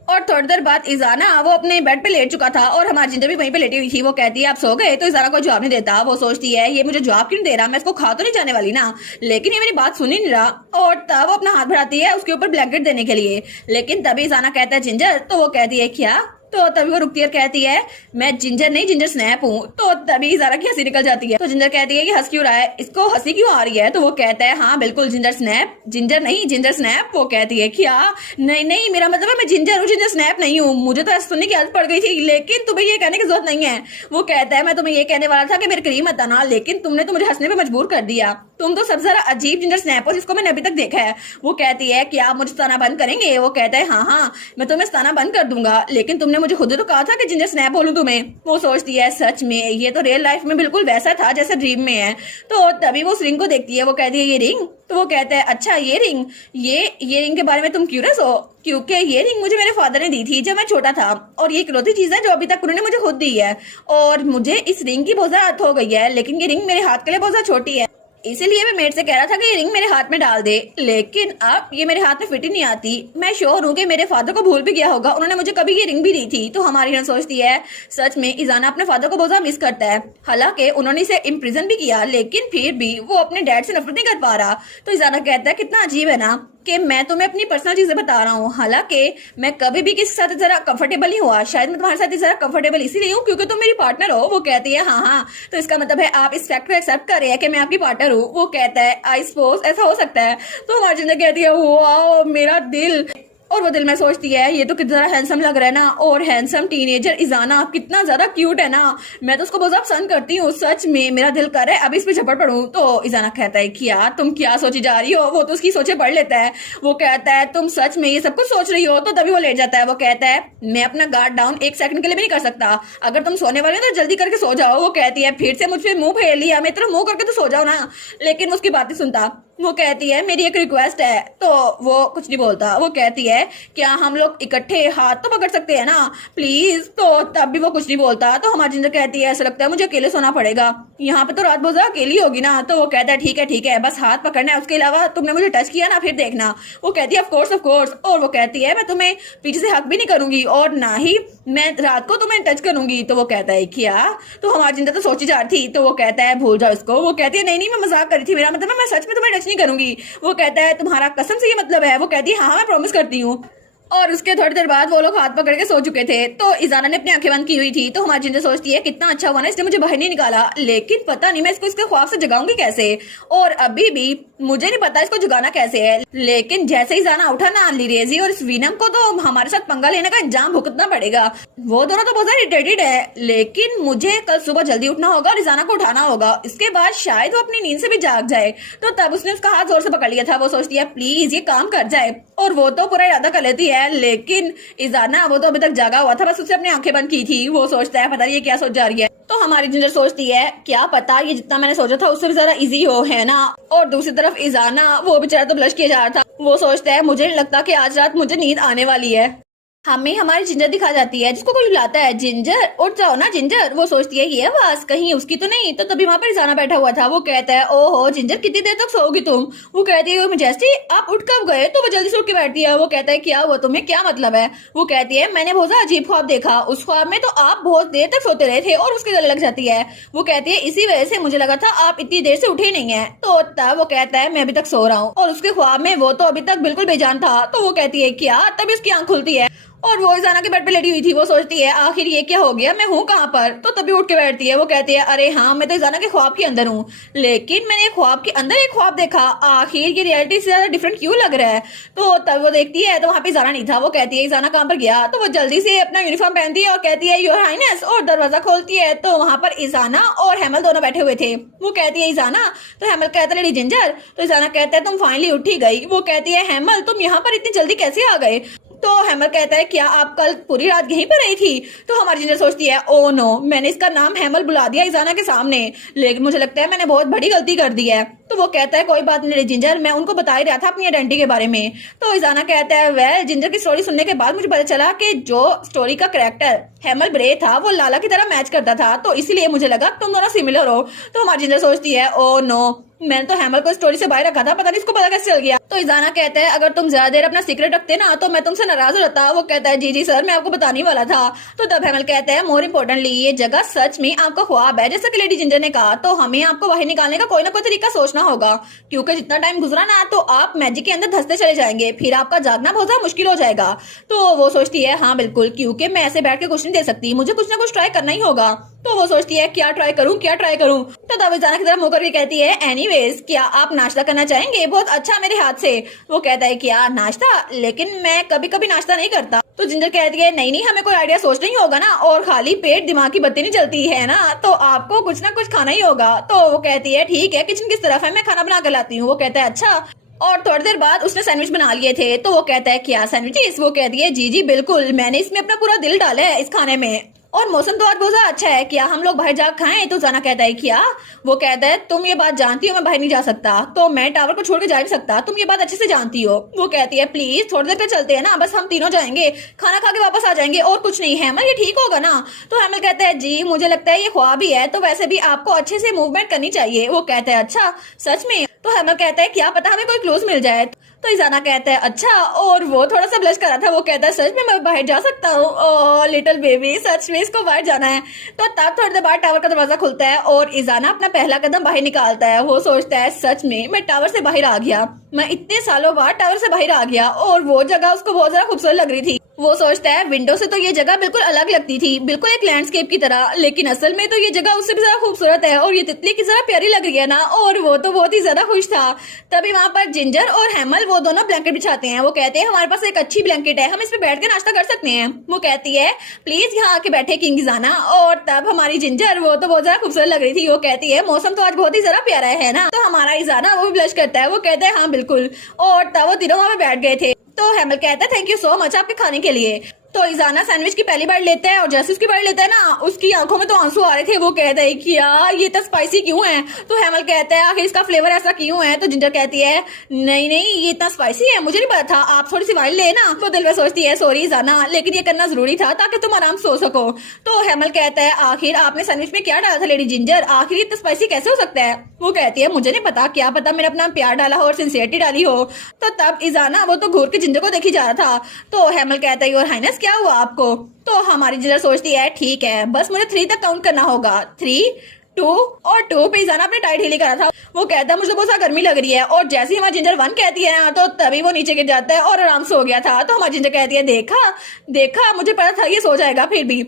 और थोड़ी देर बाद इजाना वो अपने बेड पे लेट चुका था और हमारी जिंदर भी वहीं पे लेटी हुई थी। वो कहती है आप सो गए? तो इजाना कोई जवाब नहीं देता। वो सोचती है ये मुझे जवाब क्यों नहीं दे रहा, मैं इसको खा तो नहीं जाने वाली ना, लेकिन ये मेरी बात सुन ही नहीं रहा। और तब वो अपना हाथ बढ़ाती है उसके ऊपर ब्लैंकेट देने के लिए, लेकिन तभी इजाना कहता है जिंजर। तो वो कहती है क्या? तो तभी वो रुकती है, कहती है मैं जिंजर नहीं जिंजर स्नैप हूँ। तो तभी ज़रा की हंसी निकल जाती है। तो जिंजर कहती है कि हंस क्यों रहा है, इसको हंसी क्यों आ रही है? तो वो कहता है हाँ बिल्कुल जिंजर स्नैप, जिंजर नहीं जिंजर स्नैप। वो कहती है क्या? नहीं मेरा मतलब है मैं जिंजर हूँ, जिंजर स्नैप नहीं हूँ। मुझे तो ऐसा सुनने की आदत पड़ गई थी, लेकिन तुम्हें ये कहने की जरूरत नहीं है। वो कहता है मैं तुम्हें ये कहने वाला था कि मेरे करीब मत आना, लेकिन तुमने तो मुझे हंसने पे मजबूर कर दिया। तुम तो सबसे जरा अजीब जिंजर स्नैप हो जिसको मैंने अभी तक देखा है। वो कहती है क्या आप मुझे सताना बंद करेंगे? वो कहता है हाँ मैं तुम्हें सताना बंद कर दूंगा, लेकिन तुमने मुझे खुद तो कहा था कि जिंजर स्नैप बोलूं तुम्हें। वो सोचती है सच में ये तो रियल लाइफ में बिल्कुल वैसा था जैसे ड्रीम में है। तो तभी वो उस रिंग को देखती है। वो कहती है ये रिंग? तो वो कहता है अच्छा ये रिंग, ये रिंग के बारे में तुम क्यूरियस हो? क्योंकि ये रिंग मुझे मेरे फादर ने दी थी जब मैं छोटा था, और ये इकलौती चीज है जो अभी तक उन्होंने मुझे खुद दी है, और मुझे इस रिंग की बहुत ज्यादा आदत हो गई है, लेकिन ये रिंग मेरे हाथ के लिए बहुत ज्यादा छोटी है, इसीलिए मैं मेड से कह रहा था कि ये रिंग मेरे हाथ में डाल दे, लेकिन अब ये मेरे हाथ में फिट ही नहीं आती। मैं श्योर हूँ कि मेरे फादर को भूल भी गया होगा, उन्होंने मुझे कभी ये रिंग भी दी थी। तो हमारी हिरन सोचती है सच में इजाना अपने फादर को बहुत ज्यादा मिस करता है। हालांकि उन्होंने इसे इम्प्रिजन भी किया, लेकिन फिर भी वो अपने डैड से नफरत नहीं कर पा रहा। तो इजाना कहता है कितना अजीब है ना कि मैं तुम्हें अपनी पर्सनल चीजें बता रहा हूँ, हालांकि मैं कभी भी किसी के साथ जरा कंफर्टेबल नहीं हुआ। शायद मैं तुम्हारे साथ जरा कंफर्टेबल इसीलिए हूँ क्योंकि तुम मेरी पार्टनर हो। वो कहती है हाँ हाँ, तो इसका मतलब है आप इस फैक्ट को एक्सेप्ट कर रहे हैं कि मैं आपकी पार्टनर हूँ। वो कहता है आई सपोज ऐसा हो सकता है। तो हमारी जिंदगी कहती है वाओ मेरा दिल। और वो दिल में सोचती है ये तो कितना ज्यादा हैंडसम लग रहा है ना, और हैंडसम टीनेजर इजाना कितना ज्यादा क्यूट है ना, मैं तो उसको बहुत ज्यादा पसंद करती हूँ। सच में मेरा दिल कर रहा है अभी इस पे झपट पड़ूं। तो इजाना कहता है क्या तुम क्या सोची जा रही हो, वो तो उसकी सोचे पढ़ लेता है। वो कहता है तुम सच में ये सब कुछ सोच रही हो, तो तभी वो लेट जाता है। वो कहता है मैं अपना गार्ड डाउन एक सेकंड के लिए भी नहीं कर सकता, अगर तुम सोने वाले हो तो जल्दी करके सो जाओ। वो कहती है फिर से मुझ पे मुंह फेर लिया, मेरी तरफ मुंह करके तो सो जाओ ना, लेकिन उसकी बात नहीं सुनता। वो कहती है मेरी एक रिक्वेस्ट है, तो वो कुछ नहीं बोलता। वो कहती है क्या हम लोग इकट्ठे हाथ तो पकड़ सकते हैं ना प्लीज, तो तब भी वो कुछ नहीं बोलता। तो हमारी जिंदर कहती है ऐसा लगता है मुझे अकेले सोना पड़ेगा, यहाँ पे तो रात बहुत ज्यादा अकेली होगी ना। तो वो कहता है ठीक है बस हाथ पकड़ना है, उसके अलावा तुमने मुझे टच किया ना फिर देखना। वो कहती है ऑफ कोर्स। और वो कहती है मैं तुम्हें पीछे से हक भी नहीं करूंगी और ना ही मैं रात को तुम्हें टच करूंगी। तो वो कहता है क्या, तो हमारी जिंदर तो सोची जा रही थी। तो वो कहता है भूल जाओ इसको। वो कहती है नहीं मैं मजाक करी थी, मेरा मतलब मैं सच में तुम्हें टच नहीं करूंगी। वो कहता है तुम्हारा कसम से ये मतलब है। वो कहती है हाँ मैं प्रॉमिस करती हूँ। और उसके थोड़ी देर बाद वो लोग हाथ पकड़ के सो चुके थे। तो इजाना ने अपनी आंखें बंद की हुई थी। तो हमारी जिंदर सोचती है कितना अच्छा हुआ ना इसने मुझे बाहर नहीं निकाला, लेकिन पता नहीं मैं इसको इसके ख्वाब से जगाऊंगी कैसे, और अभी भी मुझे नहीं पता इसको जगाना कैसे है। लेकिन जैसे ही इजाना उठा ना लिरेजी और इस वीनम को तो हमारे साथ पंगा लेने का इंजाम भुगतना पड़ेगा। वो दोनों तो बहुत ज्यादा इरिटेटेड है, लेकिन मुझे कल सुबह जल्दी उठना होगा और इजाना को उठाना होगा, इसके बाद शायद वो अपनी नींद से भी जाग जाए। तो तब उसने उसका हाथ जोर से पकड़ लिया था। वो सोचती है प्लीज ये काम कर जाए, और वो तो पूरा इरादा कर लेती है। लेकिन इजाना वो तो अभी तक जागा हुआ था, बस उसने अपनी आंखें बंद की थी। वो सोचता है पता नहीं ये क्या सोच जा रही है। तो हमारी जिंजर सोचती है क्या पता ये जितना मैंने सोचा था उससे भी ज्यादा इजी हो, है ना। और दूसरी तरफ इजाना वो बेचारा तो ब्लश किया जा रहा था। वो सोचता है मुझे नहीं लगता कि आज रात मुझे नींद आने वाली है। हमें हमारी जिंजर दिखा जाती है जिसको कोई बुलाता है जिंजर उठ जाओ ना जिंजर। वो सोचती है ये आवाज कहीं उसकी तो नहीं। तो तभी वहां पर इजाना बैठा हुआ था। वो कहता है ओहो जिंजर कितनी देर तक सोओगी तुम। वो कहती है मेजेस्टी आप उठ कब गए। तो वो जल्दी से उठ के बैठती है। वो कहता है क्या हुआ तुम्हें, क्या मतलब है। वो कहती है मैंने बहुत अजीब ख्वाब देखा, उस ख्वाब में तो आप बहुत देर तक सोते रहे थे और उसके गले लग जाती है। वो कहती है इसी वजह से मुझे लगा था आप इतनी देर से उठे ही नहीं है। तो तब वो कहता है मैं अभी तक सो रहा हूँ, और उसके ख्वाब में वो तो अभी तक बिल्कुल बेजान था। तो वो कहती है क्या, तभी उसकी आंख खुलती है और वो इजाना के बेड पे लेटी हुई थी। वो सोचती है आखिर ये क्या हो गया, मैं हूँ कहाँ पर। तो तभी उठ के बैठती है। वो कहती है अरे हाँ मैं तो इजाना के ख्वाब के अंदर हूँ, लेकिन मैंने एक ख्वाब के अंदर एक ख्वाब देखा, आखिर ये रियलिटी से ज्यादा डिफरेंट क्यों लग रहा है। तो तब वो देखती है तो वहाँ पे इजाना नहीं था। वो कहती है इजाना कहाँ पर गया। तो वो जल्दी से अपना यूनिफॉर्म पहनती है और कहती है योर हाइनेस, और दरवाजा खोलती है। तो वहाँ पर इजाना और हेमल दोनों बैठे हुए थे। वो कहती है इजाना, तो हेमल कहता है लेडी जिंजर। तो इजाना कहता है तुम फाइनली उठी गई। वो कहती है हेमल तुम यहाँ पर इतनी जल्दी कैसे आ गए। तो हेमल कहता है क्या आप कल पूरी रात यहीं पर रही थी। तो हमारी जिंजर सोचती है ओ नो मैंने इसका नाम हेमल बुला दिया इजाना के सामने, लेकिन मुझे लगता है मैंने बहुत बड़ी गलती कर दी है। तो वो कहता है कोई बात नहीं जिंजर, मैं उनको बता ही रहा था अपनी आइडेंटिटी के बारे में। तो इजाना कहता है वेल जिंजर की स्टोरी सुनने के बाद मुझे पता चला कि जो स्टोरी का कैरेक्टर हेमल ब्रे था वो लाला की तरह मैच करता था, तो इसीलिए मुझे लगा तुम दोनों सिमिलर हो। तो हमारी जिंजर सोचती है ओ नो मैंने तो हेमल को स्टोरी से बाहर रखा था, पता नहीं इसको पता कैसे चल गया। तो इजाना कहता है अगर तुम ज्यादा देर अपना सीक्रेट रखते ना तो मैं तुमसे नाराज हो जाता। वो कहता है जी सर मैं आपको बताने वाला था। तो तब हेमल कहता है मोर इम्पोर्टेंटली ये जगह सच में आपका ख्वाब है जैसा कि लेडी जिंजर ने कहा, तो हमें आपको बाहर निकालने का कोई ना कोई तरीका सोचना होगा, क्योंकि जितना टाइम गुजरा ना तो आप मैजिक के अंदर धंसते चले जाएंगे, फिर आपका जागना बहुत ज्यादा मुश्किल हो जाएगा। तो वो सोचती है हाँ बिल्कुल, क्योंकि मैं ऐसे बैठ के कुछ नहीं दे सकती, मुझे कुछ ना कुछ ट्राई करना ही होगा। तो वो सोचती है क्या ट्राई करूं। तो तब इजाना की तरफ मुंह करके कहती है एनीवेज क्या आप नाश्ता करना चाहेंगे, बहुत अच्छा मेरे हाथ से। वो कहता है क्या नाश्ता, लेकिन मैं कभी कभी नाश्ता नहीं करता। तो जिंजर कहती है नहीं हमें कोई आइडिया सोचना ही होगा ना, और खाली पेट दिमाग की बत्ती नहीं चलती है ना, तो आपको कुछ ना कुछ खाना ही होगा। तो वो कहती है ठीक है किचन किस तरफ है, मैं खाना बना कर लाती हूँ। वो कहता है अच्छा। और थोड़ी देर बाद उसने सैंडविच बना लिए थे। तो वो कहता है क्या सैंडविचेस। वो कहती है जी बिल्कुल, मैंने इसमें अपना पूरा दिल डाला है इस खाने में। और मौसम तो आज बहुत ज्यादा अच्छा है, क्या हम लोग बाहर जा खाएं? तो जाना कहता है क्या? वो कहता है तुम ये बात जानती हो मैं बाहर नहीं जा सकता, तो मैं टावर को छोड़ के जा नहीं सकता, तुम ये बात अच्छे से जानती हो। वो कहती है प्लीज थोड़ी देर तक चलते हैं ना, बस हम तीनों जाएंगे, खाना खा के वापस आ जाएंगे और कुछ नहीं है। हेमल ये ठीक होगा ना? तो हेमल कहता है जी मुझे लगता है ये ख्वाब ही है, तो वैसे भी आपको अच्छे से मूवमेंट करनी चाहिए। वो कहता है अच्छा सच में? तो हेमल कहता है क्या पता हमें कोई क्लूज मिल जाए। तो इजाना कहता है अच्छा, और वो थोड़ा सा ब्लश कर रहा था। वो कहता है सच में मैं बाहर जा सकता हूँ? ओ लिटिल बेबी सच में इसको बाहर जाना है। तो तब थोड़ी देर बाद टावर का दरवाजा खुलता है और इजाना अपना पहला कदम बाहर निकालता है। वो सोचता है सच में मैं टावर से बाहर आ गया, मैं इतने सालों बाद टावर से बाहर आ गया। और वो जगह उसको बहुत ज्यादा खूबसूरत लग रही थी। वो सोचता है विंडो से तो ये जगह बिल्कुल अलग लगती थी, बिल्कुल एक लैंडस्केप की तरह, लेकिन असल में तो ये जगह उससे भी ज्यादा खूबसूरत है और ये तितली की जरा प्यारी लग रही है ना। और वो तो बहुत ही ज्यादा खुश था। तभी वहां पर जिंजर और हेमल वो दोनों ब्लैंकेट बिछाते हैं। वो कहते हैं हमारे पास एक अच्छी ब्लैंकेट है, हम इस पे बैठ के नाश्ता कर सकते हैं। वो कहती है प्लीज यहाँ आके बैठे किंग इजाना। और तब हमारी जिंजर, वो तो बहुत ज्यादा खूबसूरत लग रही थी, वो कहती है मौसम तो आज बहुत ही ज्यादा प्यारा है ना? तो हमारा इजाना वो भी ब्लश करता है। वो कहते हैं हाँ बिल्कुल। और तब वो तीनों वहां पे बैठ गए थे। तो हेमल कहता है थैंक यू सो मच आपके खाने के लिए। तो इजाना सैंडविच की पहली बार लेता है और जैसे उसकी बार लेता है ना, उसकी आंखों में तो आंसू आ रहे थे। वो कहता है कि यार ये तो स्पाइसी क्यों है? तो हेमल कहता है आखिर इसका फ्लेवर ऐसा क्यों है? तो जिंजर कहती है नहीं नहीं ये इतना स्पाइसी है, मुझे नहीं पता था, आप थोड़ी सी वाइन ले ना। तो दिल में सोचती है सॉरी इजाना, लेकिन ये करना जरूरी था ताकि तुम आराम से सो सको। तो हेमल कहता है आखिर आपने सैंडविच में क्या डाला था लेडी जिंजर? आखिर इतना स्पाइसी कैसे हो सकता है? वो कहती है मुझे नहीं पता, क्या पता मैंने अपना प्यार डाला हो और सिंसियरिटी डाली हो। तो तब इजाना वो तो घूर के जिंजर को देखी जा रहा था। तो हेमल कहता है योर हाइनेस क्या हुआ आपको? तो हमारी जिंजर सोचती है ठीक है बस मुझे 3 तक काउंट करना होगा। 3, 2 और 2 पे इजाना अपने टाइट हीली करा था। वो कहता है मुझे बहुत ज्यादा गर्मी लग रही है। और जैसे ही हमारी जिंजर 1 कहती है ना, तो तभी वो नीचे गिर जाता है और आराम से हो गया था। तो हमारी जिंजर कहती है देखा देखा मुझे पता था ये सो जाएगा फिर भी।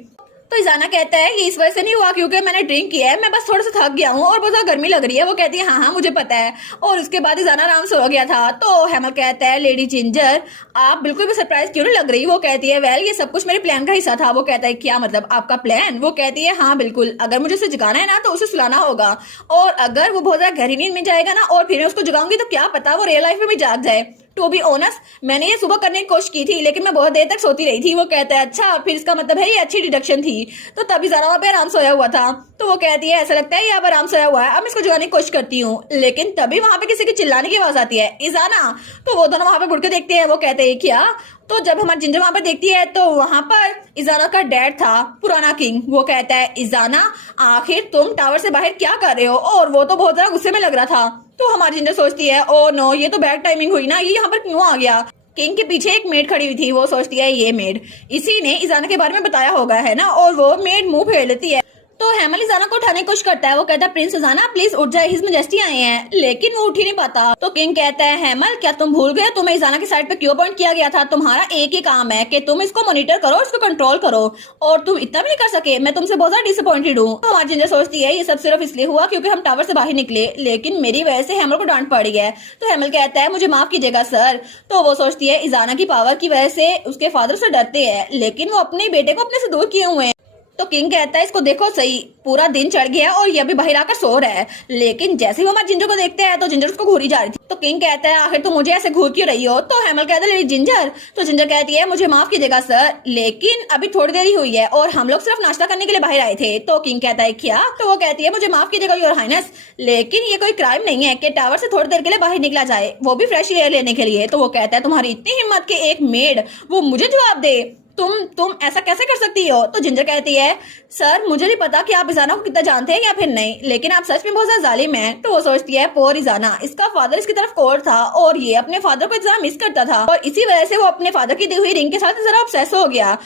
तो इजाना कहता है ये इस वजह से नहीं हुआ क्योंकि मैंने ड्रिंक किया है, मैं बस थोड़ा सा थक गया हूँ और बहुत ज्यादा गर्मी लग रही है। वो कहती है हाँ हाँ मुझे पता है। और उसके बाद इजाना आराम से हो गया था। तो हेमल कहता है लेडी जिंजर आप बिल्कुल भी सरप्राइज क्यों नहीं लग रही? वो कहती है वेल ये सब कुछ मेरे प्लान का हिस्सा था। वो कहता है क्या मतलब आपका प्लान? वो कहती है हाँ बिल्कुल, अगर मुझे उसे जगाना है ना तो उसे सुलाना होगा, और अगर वो बहुत ज्यादा गहरी नींद में जाएगा ना और फिर मैं उसको जगाऊंगी तो क्या पता वो रियल लाइफ में भी जाग जाए। टू बी ऑनेस्ट मैंने ये सुबह करने की कोशिश की थी लेकिन मैं बहुत देर तक सोती रही थी। वो कहता है अच्छा फिर इसका मतलब है ये अच्छी डिडक्शन थी। तो तभी जाना वहां पे आराम सोया हुआ था। तो वो कहती है ऐसा लगता है ये अब आराम सोया हुआ है, अब इसको जगाने की कोशिश करती हूँ। लेकिन तभी वहां पे किसी की चिल्लाने की आवाज आती है इजाना। तो वो दोनों वहां पे मुड़ के देखते हैं। वो कहते हैं क्या? तो जब हमारी जिंजर वहां पर देखती है तो वहां पर इजाना का डैड था, पुराना किंग। वो कहता है इजाना आखिर तुम टावर से बाहर क्या कर रहे हो? और वो तो बहुत ज्यादा गुस्से में लग रहा था। तो हमारी जिंजर सोचती है ओ नो ये तो बैड टाइमिंग हुई ना, ये यहाँ पर क्यों आ गया? किंग के पीछे एक मेड खड़ी हुई थी। वो सोचती है ये मेड इसी ने इजाना के बारे में बताया होगा है ना, और वो मेड मुंह फेर लेती है। तो हेमल इजाना को उठाने की कोशिश करता है। वो कहता है प्रिंस इजाना प्लीज उठ जाए, हिज मैजेस्टी आए हैं। लेकिन वो उठ ही नहीं पाता। तो किंग कहता है हेमल क्या तुम भूल गए तुम्हें इजाना की साइड पे क्यों पॉइंट किया गया था? तुम्हारा एक ही काम है कि तुम इसको मॉनिटर करो, इसको कंट्रोल करो, और तुम इतना भी नहीं कर सके। मैं तुमसे बहुत ज्यादा डिसअपॉइंटेड हूँ। तो हमारी जिंजर सोचती है ये सब सिर्फ इसलिए हुआ क्योंकि हम टावर से बाहर निकले, लेकिन मेरी वजह से हेमल को डांट पड़ी है। तो हेमल कहता है मुझे माफ कीजिएगा सर। तो वो सोचती है इजाना की पावर की वजह से उसके फादर से डरते हैं, लेकिन वो अपने बेटे को अपने से दूर किए हुए हैं। तो किंग कहता है इसको देखो सही, पूरा दिन चढ़ गया और ये अभी बाहर आकर सो रहा है। लेकिन जैसे ही वो हमारे जिंजर को देखते हैं तो जिंजर उसको घूरी जा रही थी। तो किंग कहता है आखिर तुम मुझे ऐसे घूर क्यों रही हो? तो हेमल कहता है जिंजर। तो जिंजर कहती है मुझे माफ कीजिएगा सर, लेकिन अभी थोड़ी देर ही हुई है और हम लोग सिर्फ नाश्ता करने के लिए बाहर आए थे। तो किंग कहता है क्या? तो वो कहती है मुझे माफ कीजिएगा योर हाइनेस, लेकिन ये कोई क्राइम नहीं है कि टावर से थोड़ी देर के लिए बाहर निकला जाए, वो भी फ्रेश एयर लेने के लिए। तो वो कहता है तुम्हारी इतनी हिम्मत के एक मेड वो मुझे जवाब दे, तुम ऐसा कैसे कर सकती हो? तो जिंजर कहती है सर मुझे नहीं पता कि आप इजाना को कितना जानते हैं या फिर नहीं, लेकिन आप सच में बहुत ज्यादा जालिम हैं। तो वो सोचती है पोर इजाना, इसका फादर इसकी तरफ कोर था और ये अपने फादर को इतना मिस करता था और इसी वजह से वो अपने फादर की दी हुई रिंग के साथ जरा ऑब्सेस हो गया।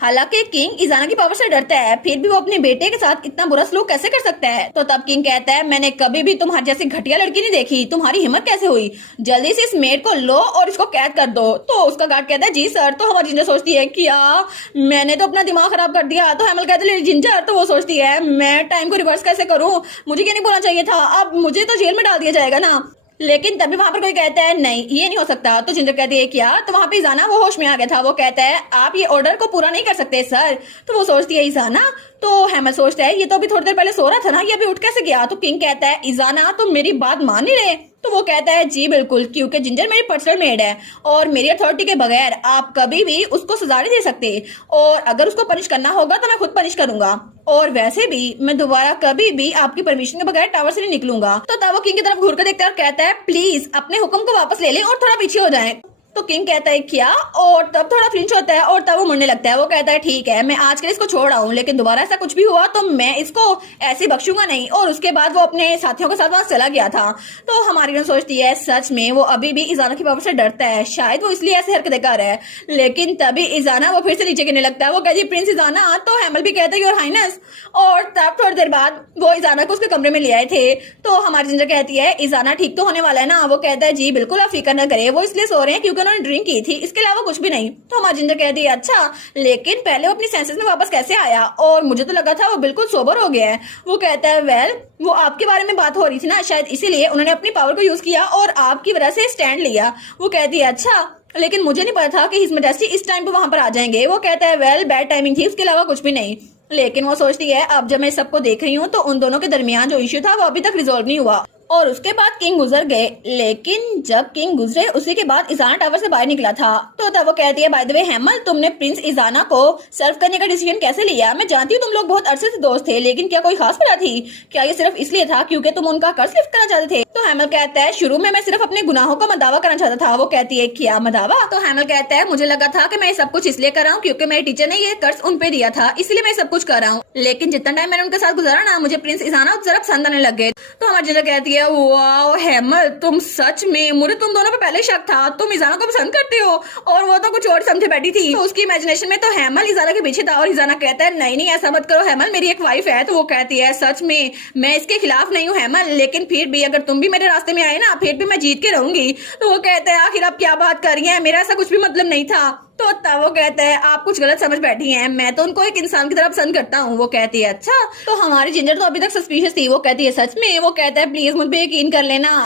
हालांकि किंग इजाना की पावर से डरता है, फिर भी वो अपने बेटे के साथ इतना बुरा सलूक कैसे कर सकता है? तो तब किंग कहता है मैंने कभी भी तुम्हारी जैसी घटिया लड़की नहीं देखी, तुम्हारी हिम्मत कैसे हुई? जल्दी से इस मेड को लो और इसको कैद कर दो। तो उसका गार्ड कहता है जी सर। तो हमारी जिंजर सोचती है क्या मैंने तो अपना दिमाग खराब कर दिया। तो हेमल कहते हैं जिंजर। तो वो सोचती है मैं टाइम को रिवर्स कैसे करूं, मुझे क्या नहीं बोलना चाहिए था, अब मुझे तो जेल में डाल दिया जाएगा ना। लेकिन तभी वहां पर कोई कहता है नहीं ये नहीं हो सकता। तो जिंजर कहती है क्या? तो वहां पे इजाना वो होश में आ गया था। वो कहता है आप ये ऑर्डर को पूरा नहीं कर सकते सर। तो वो सोचती है इजाना। तो हेमल सोचता है ये तो अभी थोड़ी देर पहले सो रहा था ना, ये अभी उठ कैसे गया? तो किंग कहता है इजाना तुम मेरी बात मान नहीं रहे। तो वो कहता है जी बिल्कुल, क्योंकि जिंजर मेरी पर्सनल मेड है और मेरी अथॉरिटी के बगैर आप कभी भी उसको सजा नहीं दे सकते, और अगर उसको पनिश करना होगा तो मैं खुद पनिश करूंगा, और वैसे भी मैं दोबारा कभी भी आपकी परमिशन के बगैर टावर से नहीं निकलूंगा। तो तब वो किंग की तरफ घूर कर देखता है और कहता है प्लीज अपने हुक्म को वापस ले लें और थोड़ा पीछे हो जाएं। तो किंग कहता है क्या, और तब थोड़ा फ्लिंच होता है और तब वो मुड़ने लगता है। वो कहता है ठीक है, मैं आज के लिए इसको छोड़ रहा हूँ, लेकिन दोबारा ऐसा कुछ भी हुआ तो मैं इसको ऐसे बख्शूंगा नहीं। और उसके बाद वो अपने साथियों के साथ वहां चला गया था। तो हमारी हीरोइन सोचती है सच में वो अभी भी इजाना की पावर से डरता है, शायद वो इसलिए ऐसी हरकतें कर रहा है। लेकिन तभी इजाना वो फिर से नीचे गिरने लगता है। वो कहती है प्रिंस इजाना, तो हैमल भी कहता है योर हाइनेस। और तब थोड़ी देर बाद वो इजाना को उसके कमरे में ले आए थे। तो हमारी जिंजर कहती है इजाना ठीक तो होने वाला है ना। वो कहता है जी बिल्कुल, आप फिक्र न करें, वो इसलिए सो रहे हैं क्योंकि उन्होंने ड्रिंक की थी, इसके अलावा कुछ भी नहीं। तो हमारी जिंजर कहती है अच्छा, लेकिन पहले वो अपनी सेंसेस में वापस कैसे आया, और मुझे तो लगा था वो बिल्कुल सोबर हो गया है। वो कहता है वेल, वो आपके बारे में बात हो रही थी ना, शायद इसीलिए उन्होंने अपनी पावर को यूज किया और आपकी वजह से स्टैंड लिया। वो कहती है अच्छा, लेकिन मुझे नहीं पता था कि हिज मैजेस्टी इस टाइम पे वहां पर आ जाएंगे। वो कहता है वेल, बैड टाइमिंग थी, उसके अलावा कुछ भी नहीं। लेकिन वो सोचती है अब जब मैं सबको देख रही हूँ तो उन दोनों के दरमियान जो इश्यू था वो अभी तक रिजोल्व नहीं हुआ। और उसके बाद किंग गुजर गए, लेकिन जब किंग गुजरे उसी के बाद इजाना टावर से बाहर निकला था। तो तब वो कहती है बाय द वे हैमल, तुमने प्रिंस इजाना को सर्व करने का डिसीजन कैसे लिया? मैं जानती हूँ तुम लोग बहुत अरसे से दोस्त थे, लेकिन क्या कोई खास वजह थी? क्या ये सिर्फ इसलिए था क्योंकि तुम उनका कर्ज लिफ्ट करना चाहते थे? तो हैमल कहता है शुरू में मैं सिर्फ अपने गुनाहों का मदावा करना चाहता था। वो कहती है क्या मदावा? तो हैमल कहता है मुझे लगा था कि मैं सब कुछ इसलिए कर रहा हूँ क्योंकि मेरे टीचर ने ये कर्ज उन पे दिया था, इसलिए मैं सब कुछ कर रहा हूँ। लेकिन जितना टाइम मैंने उनके साथ गुजारा ना, मुझे प्रिंस इजाना जरा पसंद आने लग गए। तो हमारी जिंजर कहती है वाओ हैमल, तुम सच में, मुझे तुम दोनों पे पहले शक था, तुम इजाना को पसंद करते हो, और वो तो कुछ और समझे बैठी थी। तो उसकी इमेजिनेशन में तो हैमल इजाना के पीछे था, और इजाना कहता है नहीं नहीं ऐसा मत करो हैमल, मेरी एक वाइफ है। तो वो कहती है सच में मैं इसके खिलाफ नहीं हूँ हैमल, लेकिन फिर भी अगर तुम भी मेरे रास्ते में आए ना, फिर भी मैं जीत के रहूंगी। तो वो कहते हैं आखिर आप क्या बात कर रही है, मेरा ऐसा कुछ भी मतलब नहीं था। तो तब वो कहता है आप कुछ गलत समझ बैठी हैं, मैं तो उनको एक इंसान की तरह पसंद करता हूँ। वो कहती है अच्छा। तो हमारी जिंजर तो अभी तक सस्पिशियस थी। वो कहती है सच में? वो कहता है प्लीज मुझ पे यकीन कर लेना।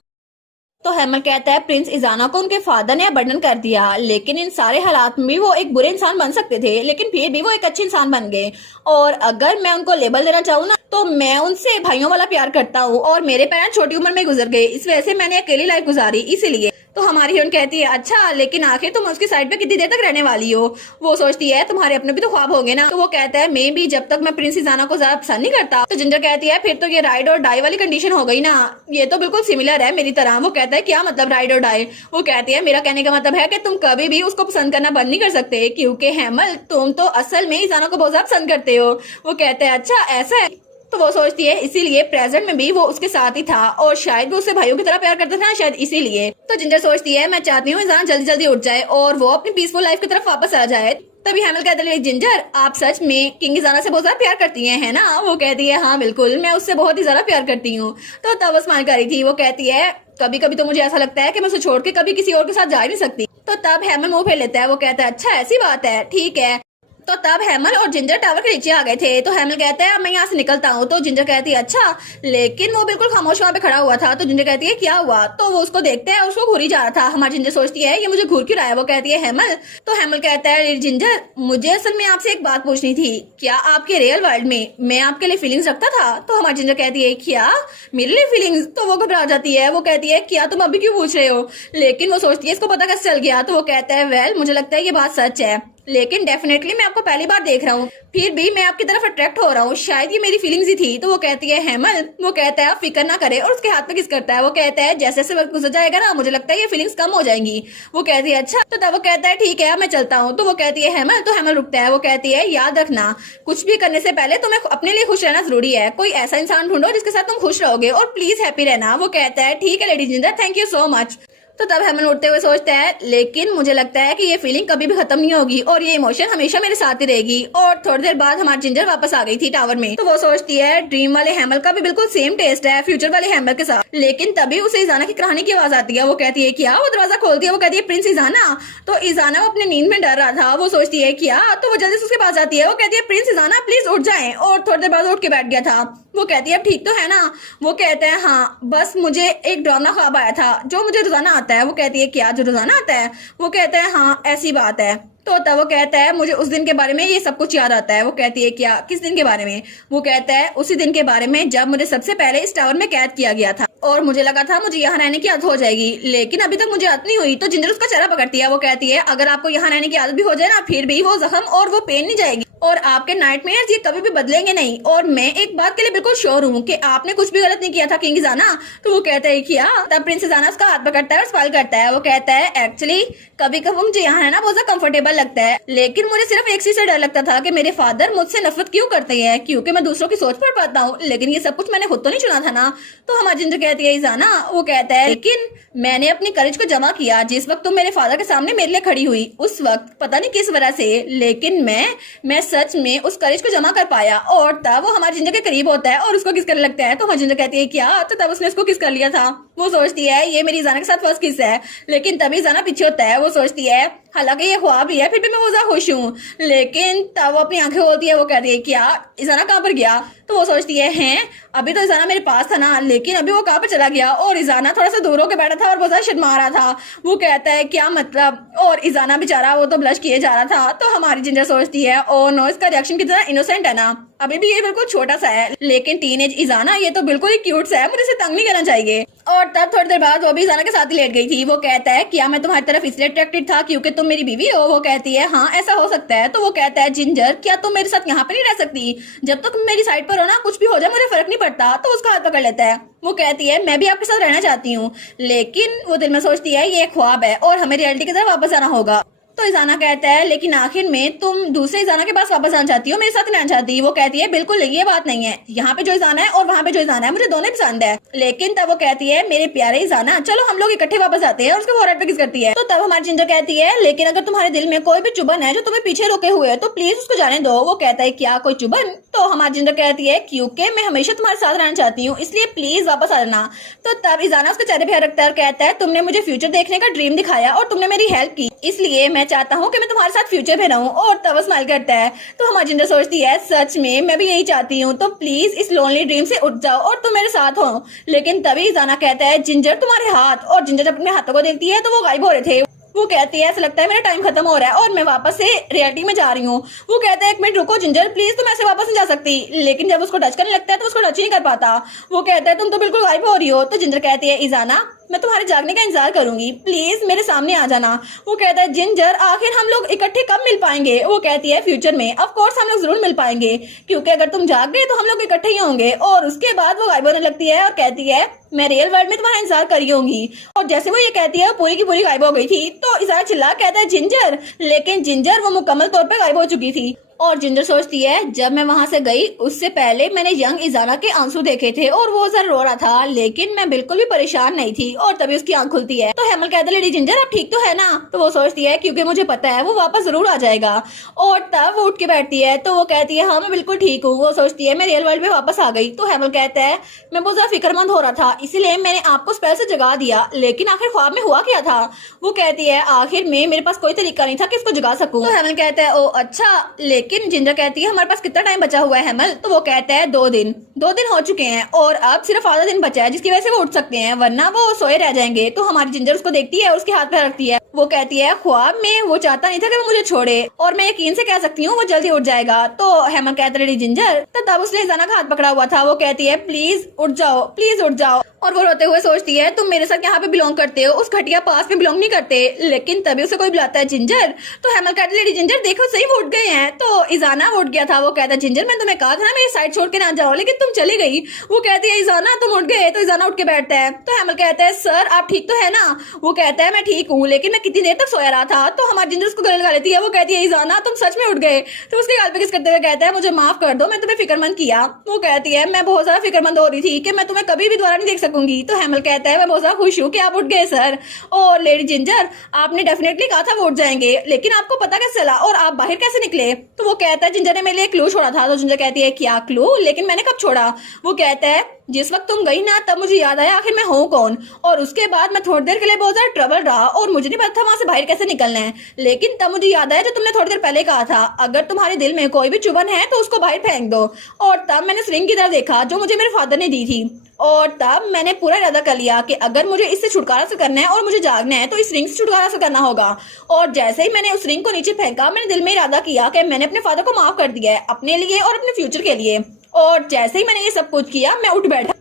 तो हैमल कहता है प्रिंस इजाना को उनके फादर ने अबंडन कर दिया, लेकिन इन सारे हालात में भी वो एक बुरे इंसान बन सकते थे, लेकिन फिर भी वो एक अच्छे इंसान बन गए। और अगर मैं उनको लेबल देना चाहूँ ना, तो मैं उनसे भाइयों वाला प्यार करता हूँ, और मेरे पेरेंट्स छोटी उम्र में गुजर गए, इस वजह से मैंने अकेली लाइफ गुजारी, इसीलिए। तो हमारी हीरोइन कहती है अच्छा, लेकिन आखिर तुम उसकी साइड पे कितनी देर तक रहने वाली हो? वो सोचती है तुम्हारे अपने भी तो ख्वाब होंगे ना। तो वो कहता है मैं भी, जब तक मैं प्रिंस इजाना को ज्यादा पसंद नहीं करता। तो जिंजर कहती है फिर तो ये राइड और डाई वाली कंडीशन हो गई ना, ये तो बिल्कुल सिमिलर है मेरी तरह। वो कहता है क्या मतलब राइड और डाई? वो कहती है मेरा कहने का मतलब है कि तुम कभी भी उसको पसंद करना बंद नहीं कर सकते, क्योंकि हैमल तुम तो असल में इजाना को बहुत ज्यादा पसंद करते हो। वो कहते हैं अच्छा ऐसा है। तो वो सोचती है इसीलिए प्रेजेंट में भी वो उसके साथ ही था, और शायद वो उसे भाइयों की तरह प्यार करता था, शायद इसीलिए। तो जिंजर सोचती है मैं चाहती हूँ इजाना जल्दी जल्दी उठ जाए और वो अपनी पीसफुल लाइफ की तरफ वापस आ जाए। तभी हैमल कहता है जिंजर आप सच में किंग इजाना से बहुत ज्यादा प्यार करती हैं, है ना? वो कहती है हाँ बिल्कुल, मैं उससे बहुत ही ज्यादा प्यार करती हूँ। तो तब स्माइल कर रही थी। वो कहती है कभी कभी तो मुझे ऐसा लगता है कि मैं उसे छोड़ के कभी किसी और के साथ जा ही नहीं सकती। तो तब हैमल मुंह फेर लेता है। वो कहता है अच्छा ऐसी बात है, ठीक है। तो तब हैमल और जिंजर टावर के नीचे आ गए थे। तो हैमल कहता है मैं यहाँ से निकलता हूँ। तो जिंजर कहती है अच्छा, लेकिन वो बिल्कुल खामोश वहाँ पे खड़ा हुआ था। तो जिंजर कहती है क्या हुआ? तो वो उसको देखते हैं, उसको घूर ही जा रहा था। हमारी जिंजर सोचती है ये मुझे घूर क्यों रहा है? वो कहती है हैमल। तो हैमल कहता है जिंजर मुझे असल में आपसे एक बात पूछनी थी, क्या आपके रियल वर्ल्ड में मैं आपके लिए फीलिंग्स रखता था? तो हमारी जिंजर कहती है क्या मेरे लिए फीलिंग्स? तो वो घबरा जाती है। वो कहती है क्या तुम अभी क्यों पूछ रहे हो? लेकिन वो सोचती है इसको पता कैसे चल गया? तो वो कहता है वेल मुझे लगता है ये बात सच है, लेकिन डेफिनेटली मैं आपको पहली बार देख रहा हूँ, फिर भी मैं आपकी तरफ अट्रैक्ट हो रहा हूँ, शायद ये मेरी फीलिंग्स ही थी। तो वो कहती है हैमल। वो कहता है आप फिक्र ना करे, और उसके हाथ पे किस करता है। वो कहता है जैसे जैसे वक्त गुजर जाएगा ना, मुझे लगता है ये फीलिंग्स कम हो जाएंगी। वो कहती है अच्छा। तो तब वो कहता है ठीक है अब मैं चलता हूँ। तो वो कहती है हैमल। तो हैमल रुकता है। वो कहती है याद रखना कुछ भी करने से पहले तुम्हें अपने लिए खुश रहना जरूरी है, कोई ऐसा इंसान ढूंढो जिसके साथ तुम खुश रहोगे, और प्लीज हैप्पी रहना। वो कहता है ठीक है lady ginger, thank you so much. तो तब हैमल उठते हुए सोचता है लेकिन मुझे लगता है कि ये फीलिंग कभी भी खत्म नहीं होगी, और ये इमोशन हमेशा मेरे साथ ही रहेगी। और थोड़ी देर बाद हमारी जिंजर वापस आ गई थी टावर में। तो वो सोचती है ड्रीम वाले हैमल का भी बिल्कुल सेम टेस्ट है फ्यूचर वाले हैमल के साथ। लेकिन तभी उसे इजाना की कराहने की आवाज आती है। वो कहती है क्या? वो दरवाजा खोलती है। वो कहती है प्रिंस इजाना। तो इजाना वो अपनी नींद में डर रहा था। वो सोचती है क्या? तो वो जल्दी से उसके पास आती है। वो कहती है प्रिंस इजाना प्लीज उठ जाए, और थोड़ी देर बाद उठ के बैठ गया था। वो कहती है अब ठीक तो है ना? वो कहता है हाँ, बस मुझे एक डरावना ख्वाब आया था जो मुझे रोजाना आता है। वो कहती है क्या जो रोजाना आता है? वो कहता है हाँ ऐसी बात है। तो तब वो कहता है मुझे उस दिन के बारे में ये सब कुछ याद आता है। वो कहती है क्या? किस दिन के बारे में? वो कहता है उसी दिन के बारे में जब मुझे सबसे पहले इस टावर में कैद किया गया था। और मुझे लगा था मुझे यहाँ रहने की आदत हो जाएगी, लेकिन अभी तक मुझे आदत नहीं हुई। तो जिंजर उसका चेहरा पकड़ती है, वो कहती है अगर आपको यहाँ रहने की आदत भी हो जाए ना, फिर भी वो जख्म और वो पेन नहीं जाएगी और आपके नाइटमेयर्स ये कभी भी बदलेंगे नहीं। और मैं एक बात के लिए बिल्कुल श्योर हूँ कि आपने कुछ भी गलत नहीं किया था किंग इजाना। तो वो कहता है किया। तब प्रिंस इजाना उसका हाथ पकड़ता है और सवाल करता है। वो कहता है एक्चुअली कभी कभी मुझे यहाँ रहना बहुत ज्यादा कंफर्टेबल लगता है, लेकिन मुझे सिर्फ एक चीज से डर लगता था कि मेरे फादर मुझसे नफरत क्यों करते हैं, क्योंकि मैं दूसरों की सोच पढ़ पाता हूँ। लेकिन ये सब कुछ मैंने खुद तो नहीं चुना था ना। तो हमारी जिंजर कहती है इजाना। वो कहता है लेकिन मैंने अपनी करेज को जमा किया जिस वक्त तुम मेरे फादर के सामने मेरे लिए खड़ी हुई, उस वक्त पता नहीं किस वजह से, लेकिन मैं सच में उस करेज को जमा कर पाया। और तब वो हमारे जिंजर के करीब होता है और उसको किस करने लगता है। तो हमारी जिंजर कहती है क्या। तो तब उसने उसको किस कर लिया था। वो सोचती है ये मेरी इजाना के साथ फर्स्ट किस है, लेकिन तभी इजाना पीछे होता है। वो सोचती है हालांकि ये ख्वाब ही है, फिर भी मैं बहुत खुश हूँ। लेकिन तब वो अपनी आंखें खोलती है। वो कहती है क्या इजाना कहाँ पर गया। तो वो सोचती है हैं अभी तो इजाना मेरे पास था ना, लेकिन अभी वो कहाँ पर चला गया। और इजाना थोड़ा सा दूर होकर बैठा था और बहुत ज्यादा शर्मा रहा था। वो कहता है क्या मतलब। और इजाना बेचारा वो तो ब्लश किए जा रहा था। तो हमारी जिंजर सोचती है ओ नो, इसका रिएक्शन कितना इनोसेंट है ना, अभी भी ये बिल्कुल छोटा सा है, लेकिन टीनेज इजाना ये तो बिल्कुल ही क्यूट सा है, मुझे इसे तंग नहीं करना चाहिए। और तब थोड़ी देर बाद वो भी इजाना के साथ ही लेट गई थी। वो कहता है क्या मैं तुम्हारी तरफ इसलिए अट्रैक्टेड था क्योंकि तुम मेरी बीवी हो। वो कहती है हाँ ऐसा हो सकता है। तो वो कहता है जिंजर क्या तुम मेरे साथ यहाँ पे नहीं रह सकती, जब तक तुम मेरी साइड पर हो ना, कुछ भी हो जाए मुझे फर्क नहीं पड़ता। तो उसका हाथ पकड़ लेता है। वो कहती है मैं भी आपके साथ रहना चाहती हूँ, लेकिन वो दिल में सोचती है ये एक ख्वाब है और हमें रियलिटी की तरफ वापस आना होगा। तो इजाना कहता है लेकिन आखिर में तुम दूसरे इजाना के पास वापस आना चाहती हो, मेरे साथ नहीं आना चाहती। वो कहती है बिल्कुल नहीं, ये बात नहीं है, यहाँ पे जो इजाना है और वहाँ पे जो इजाना है मुझे दोनों ही पसंद है। लेकिन तब वो कहती है मेरे प्यारे इजाना चलो हम लोग इकट्ठे वापस आते हैं। और उसके फोरहेड पे किस करती है। तो तब हमारी जिंजर कहती है लेकिन अगर तुम्हारे दिल में कोई भी चुभन है जो तुम्हें पीछे रोके हुए है तो प्लीज उसको जाने दो। वो कहता है क्या कोई चुभन। तो हमारी जिंजर कहती है क्योंकि मैं हमेशा तुम्हारे साथ रहना चाहती हूँ, इसलिए प्लीज वापस आ जाना। तो तब इजाना उसके चेहरे पे रखता है और कहता है तुमने मुझे फ्यूचर देखने का ड्रीम दिखाया और तुमने मेरी हेल्प की, इसलिए मैं चाहता हूँ कि मैं तुम्हारे साथ फ्यूचर में रहूं। और तब स्माइल करता है। तो हमारी जिंजर सोचती है सच में मैं भी यही चाहती हूँ, तो प्लीज इस लोनली ड्रीम से उठ जाओ और तुम मेरे साथ हो। लेकिन तभी इजाना कहता है जिंजर तुम्हारे हाथ। और जिंजर जब अपने हाथों को देखती है तो वो गायब हो रहे थे। वो कहती है ऐसा लगता है मेरा टाइम खत्म हो रहा है और मैं वापस से रियलिटी में जा रही हूँ। वो कहता है एक मिनट रुको जिंजर प्लीज, तुम ऐसे वापस नहीं जा सकती। लेकिन जब उसको टच करने लगता है तो उसको टच ही नहीं कर पाता। वो कहता है तुम तो बिल्कुल गायब हो रही हो। तो जिंजर कहती है इजाना मैं तुम्हारे जागने का इंतजार करूंगी, प्लीज मेरे सामने आ जाना। वो कहता है जिंजर आखिर हम लोग इकट्ठे कब मिल पाएंगे। वो कहती है फ्यूचर में, ऑफ कोर्स हम लोग जरूर मिल पाएंगे, क्योंकि अगर तुम जाग गए तो हम लोग इकट्ठे ही होंगे। और उसके बाद वो गायब होने लगती है और कहती है मैं रियल वर्ल्ड में तुम्हारा इंतजार कर रही होंगी। और जैसे वो ये कहती है पूरी की पूरी गायब हो गई थी। तो इजाना चिल्ला कहता है जिंजर, लेकिन जिंजर वो मुकम्मल तौर पर गायब हो चुकी थी। और जिंजर सोचती है जब मैं वहां से गई उससे पहले मैंने यंग इजाना के आंसू देखे थे और वो जरा रो रहा था, लेकिन मैं बिल्कुल भी परेशान नहीं थी। और तभी उसकी आंख खुलती है। तो हेमल कहता है लेडी जिंजर आप ठीक तो है ना। तो वो सोचती है क्योंकि मुझे पता है वो वापस जरूर आ जाएगा। और तब वो उठ के बैठती है। तो वो कहती है हाँ मैं बिल्कुल ठीक हूँ। वो सोचती है मैं रियल वर्ल्ड में वापस आ गई। तो हेमल कहता है मैं बहुत ज्यादा फिक्रमंद हो रहा था, इसीलिए मैंने आपको स्पेल से जगा दिया, लेकिन आखिर ख्वाब में हुआ क्या था। वो कहती है आखिर में मेरे पास कोई तरीका नहीं था कि इसको जगा सकूं। तो हेमल कहता है ओ अच्छा। लेकिन जिंजर कहती है हमारे पास कितना टाइम बचा हुआ है हेमल। तो वो कहता है 2 दिन। 2 दिन हो चुके हैं और अब सिर्फ आधा दिन बचा है, जिसकी वजह से वो उठ सकते हैं, वरना वो सोए रह जाएंगे। तो हमारी जिंजर उसको देखती है और उसके हाथ पे रखती है। वो कहती है ख्वाब में वो चाहता नहीं था कि वो मुझे छोड़े और मैं यकीन से कह सकती हूँ वो जल्दी उठ जाएगा। तो हेमल कहता है जिंजर। तो तब उसने इजाना का हाथ पकड़ा हुआ था। वो कहती है प्लीज उठ जाओ, प्लीज उठ जाओ। और वो रोते हुए सोचती है तुम मेरे साथ यहाँ पे बिलोंग करते हो, उस घटिया पास में बिलोंग नहीं करते। लेकिन तभी उसे कोई बुलाता है जिंजर। तो हेमल कहती है लेडी जिंजर देखो सही वो उठ गए हैं। तो इजाना उठ गया था। वो कहता है जिंजर मैं तुम्हें कहा था ना मेरी साइड छोड़ के ना जाओ, लेकिन तुम चली गई। वो कहती है इजाना तुम उठ गए। तो इजाना उठ के बैठता है। तो हेमल कहता है सर आप ठीक तो है ना। वो कहता है मैं ठीक हूँ, लेकिन मैं कितनी देर तक सोया रहा था। तो हमारी जिंजर उसको गले लगा लेती है। वो कहती है इजाना तुम सच में उठ गए। तो उसके गाल पे किस करते हुए कहता है मुझे माफ कर दो, मैं तुम्हें फिक्रमंद किया। वो कहती है मैं बहुत ज्यादा फिक्रमंद हो रही थी कि मैं तुम्हें कभी भी दोबारा नहीं देख सकूंगी। तो हेमल कहता है मैं बहुत ज्यादा खुश हूँ कि आप उठ गए सर। और लेडी जिंजर आपने डेफिनेटली कहा था वो उठ जाएंगे, लेकिन आपको पता कैसे चला और आप बाहर कैसे निकले। तो वो कहता है जिंजर ने मेरे लिए क्लू छोड़ा था। तो जिंजर कहती है क्या क्लू, लेकिन मैंने कब छोड़ा। वो कहता है जिस वक्त तुम गई ना तब मुझे याद आया आखिर मैं हूँ कौन। और उसके बाद मैं थोड़ी देर के लिए बहुत ज्यादा ट्रबल रहा और मुझे नहीं पता था वहां से बाहर कैसे निकलना है। लेकिन तब मुझे याद आया जो तुमने थोड़ी देर पहले कहा था, अगर तुम्हारे दिल में कोई भी चुभन है तो उसको बाहर फेंक दो। और तब मैंने स्ट्रिंग की तरह देखा जो मुझे मेरे फादर ने दी थी। और तब मैंने पूरा इरादा कर लिया कि अगर मुझे इससे छुटकारा से करना है और मुझे जागना है तो इस रिंग से छुटकारा से करना होगा। और जैसे ही मैंने उस रिंग को नीचे फेंका मैंने दिल में इरादा किया कि मैंने अपने फादर को माफ कर दिया है, अपने लिए और अपने फ्यूचर के लिए। और जैसे ही मैंने ये सब कुछ किया मैं उठ बैठा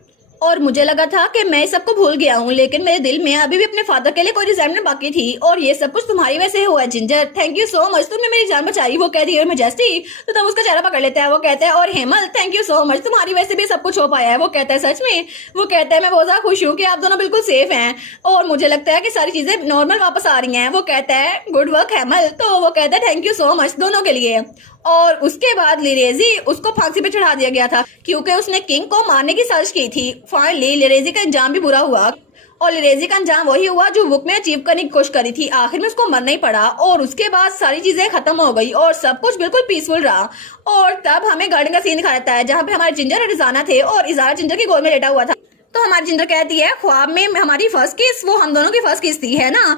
और मुझे लगा था कि मैं सबको भूल गया हूँ, लेकिन मेरे दिल में अभी भी अपने फादर के लिए कोई रिजेंटमेंट बाकी थी और ये सब कुछ तुम्हारी वजह से हुआ है ginger. Thank you so much, तुमने मेरी जान बचाई। वो कहती है मेजेस्टी, तो तब उसका चेहरा पकड़ लेता है। वो कहता है और Hemal thank you so much, तुम्हारी वजह से भी सब कुछ हो पाया है। वो कहता है सच में? वो कहता है मैं बहुत ज्यादा खुश हूँ कि आप दोनों बिल्कुल सेफ हैं और मुझे लगता है कि सारी चीजें नॉर्मल वापस आ रही हैं। वो कहता है गुड वर्क हेमल। तो वो कहता है थैंक यू सो मच दोनों के लिए। और उसके बाद लिरेजी उसको फांसी पे चढ़ा दिया गया था क्योंकि उसने किंग को मारने की साजिश की थी। फाइनली लिरेजी का अंजाम भी बुरा हुआ और लिरेजी का अंजाम वही हुआ जो बुक में अचीव करने की कोशिश करी थी। आखिर में उसको मरना ही पड़ा और उसके बाद सारी चीजें खत्म हो गई और सब कुछ बिल्कुल पीसफुल रहा। और तब हमें गार्डन का सीन दिखा देता है जहाँ पे हमारे जिंजर और इजाना थे और इजारा जिंजर की गोद में लेटा हुआ था। तो हमारी जिंजर कहती है ख्वाब में हमारी फर्स्ट किस वो हम दोनों की फर्स्ट किस थी, है ना?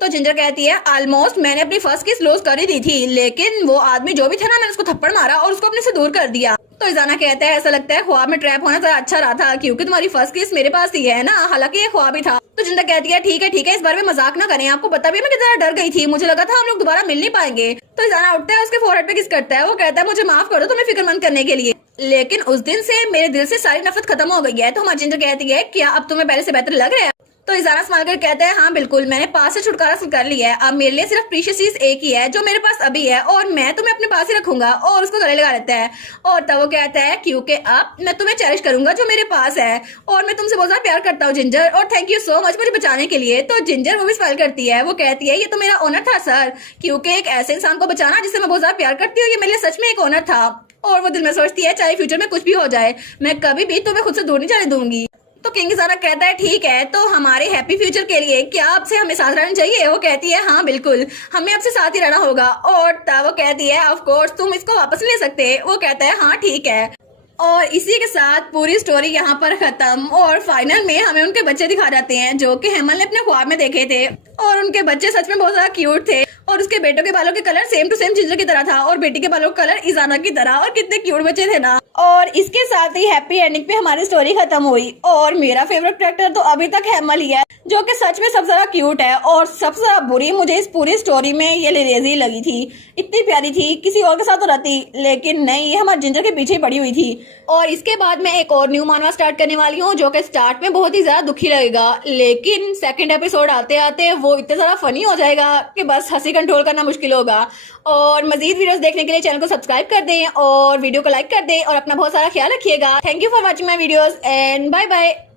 तो जिंजर कहती है ऑलमोस्ट मैंने अपनी फर्स्ट किस लॉस कर ही दी थी, लेकिन वो आदमी जो भी था ना मैंने उसको थप्पड़ मारा और उसको अपने से दूर कर दिया। तो इजाना कहता है ऐसा लगता है ख्वाब में ट्रैप होना जरा अच्छा रहा था क्योंकि तुम्हारी फर्स्ट किस मेरे पास ही है ना, हालांकि ये ख्वाब ही था। तो जिंजर कहती है ठीक है इस बार में मजाक ना करें, आपको पता भी मैं कितना डर गई थी, मुझे लगा था हम लोग दोबारा मिल नहीं पाएंगे। तो इजाना उठता है उसके फोरहेड पे किस करता है। वो कहता है मुझे माफ कर दो तुम्हें फिक्रमंद करने के लिए, लेकिन उस दिन से मेरे दिल से सारी नफरत खत्म हो गई है। तो हमारी जिंजर कहती है क्या अब तुम्हें पहले से बेहतर लग रहा है? तो इजारा स्माइल कर कहता है हाँ बिल्कुल, मैंने पास से छुटकारा हासिल कर लिया है। अब मेरे लिए सिर्फ प्रीशियस चीज एक ही है जो मेरे पास अभी है और मैं तुम्हें अपने पास ही रखूंगा। और उसको गले लगा लेता है और तब वो कहता है क्योंकि अब मैं तुम्हें चेरिश करूंगा जो मेरे पास है और मैं तुमसे बहुत ज्यादा प्यार करता हूँ जिंजर और थैंक यू सो मच मुझे बचाने के लिए। तो जिंजर वो भी स्माइल करती है। वो कहती है ये तो मेरा ऑनर था सर, क्योंकि एक ऐसे इंसान को बचाना जिससे मैं बहुत ज्यादा प्यार करती हूँ ये मेरे लिए सच में एक ऑनर था। और वो दिल में सोचती है चाहे फ्यूचर में कुछ भी हो जाए मैं कभी भी तुम्हें खुद से दूर नहीं जाने दूंगी। तो किंग इजारा कहता है ठीक है, तो हमारे हैप्पी फ्यूचर के लिए क्या आपसे हमें साथ रहना चाहिए? वो कहती है हाँ बिल्कुल, हमें आपसे साथ ही रहना होगा। और तब वो कहती है ऑफ कोर्स तुम इसको वापस ले सकते। वो कहता है हाँ ठीक है। और इसी के साथ पूरी स्टोरी यहाँ पर खत्म और फाइनल में हमें उनके बच्चे दिखा जाते हैं जो कि हेमल ने अपने ख्वाब में देखे थे और उनके बच्चे सच में बहुत ज्यादा क्यूट थे और उसके बेटों के बालों के colour same to same ginger की तरह था और बेटी के बालों का कलर इजाना की तरह और कितने क्यूट बच्चे थे ना। और इसके साथ ही हैप्पी एंडिंग पे हमारी स्टोरी खत्म हुई और मेरा फेवरेट कैरेक्टर तो अभी तक हेमल ही है जो कि सच में सबसे ज्यादा क्यूट है और सबसे ज्यादा बुरी मुझे इस पूरी स्टोरी में ये लिरेजी लगी थी। इतनी प्यारी थी, किसी और के साथ तो रहती लेकिन नहीं, ये हमारे जिंजर के पीछे ही पड़ी हुई थी। और इसके बाद मैं एक और न्यू मानवा स्टार्ट करने वाली हूँ जो कि स्टार्ट में बहुत ही ज्यादा दुखी लगेगा लेकिन सेकंड एपिसोड आते आते वो इतना ज्यादा फनी हो जाएगा कि बस हंसी कंट्रोल करना मुश्किल होगा। और मजीद वीडियोस देखने के लिए चैनल को सब्सक्राइब कर दें और वीडियो को लाइक कर दें और अपना बहुत सारा ख्याल रखिएगा। Thank you for watching my videos and bye bye.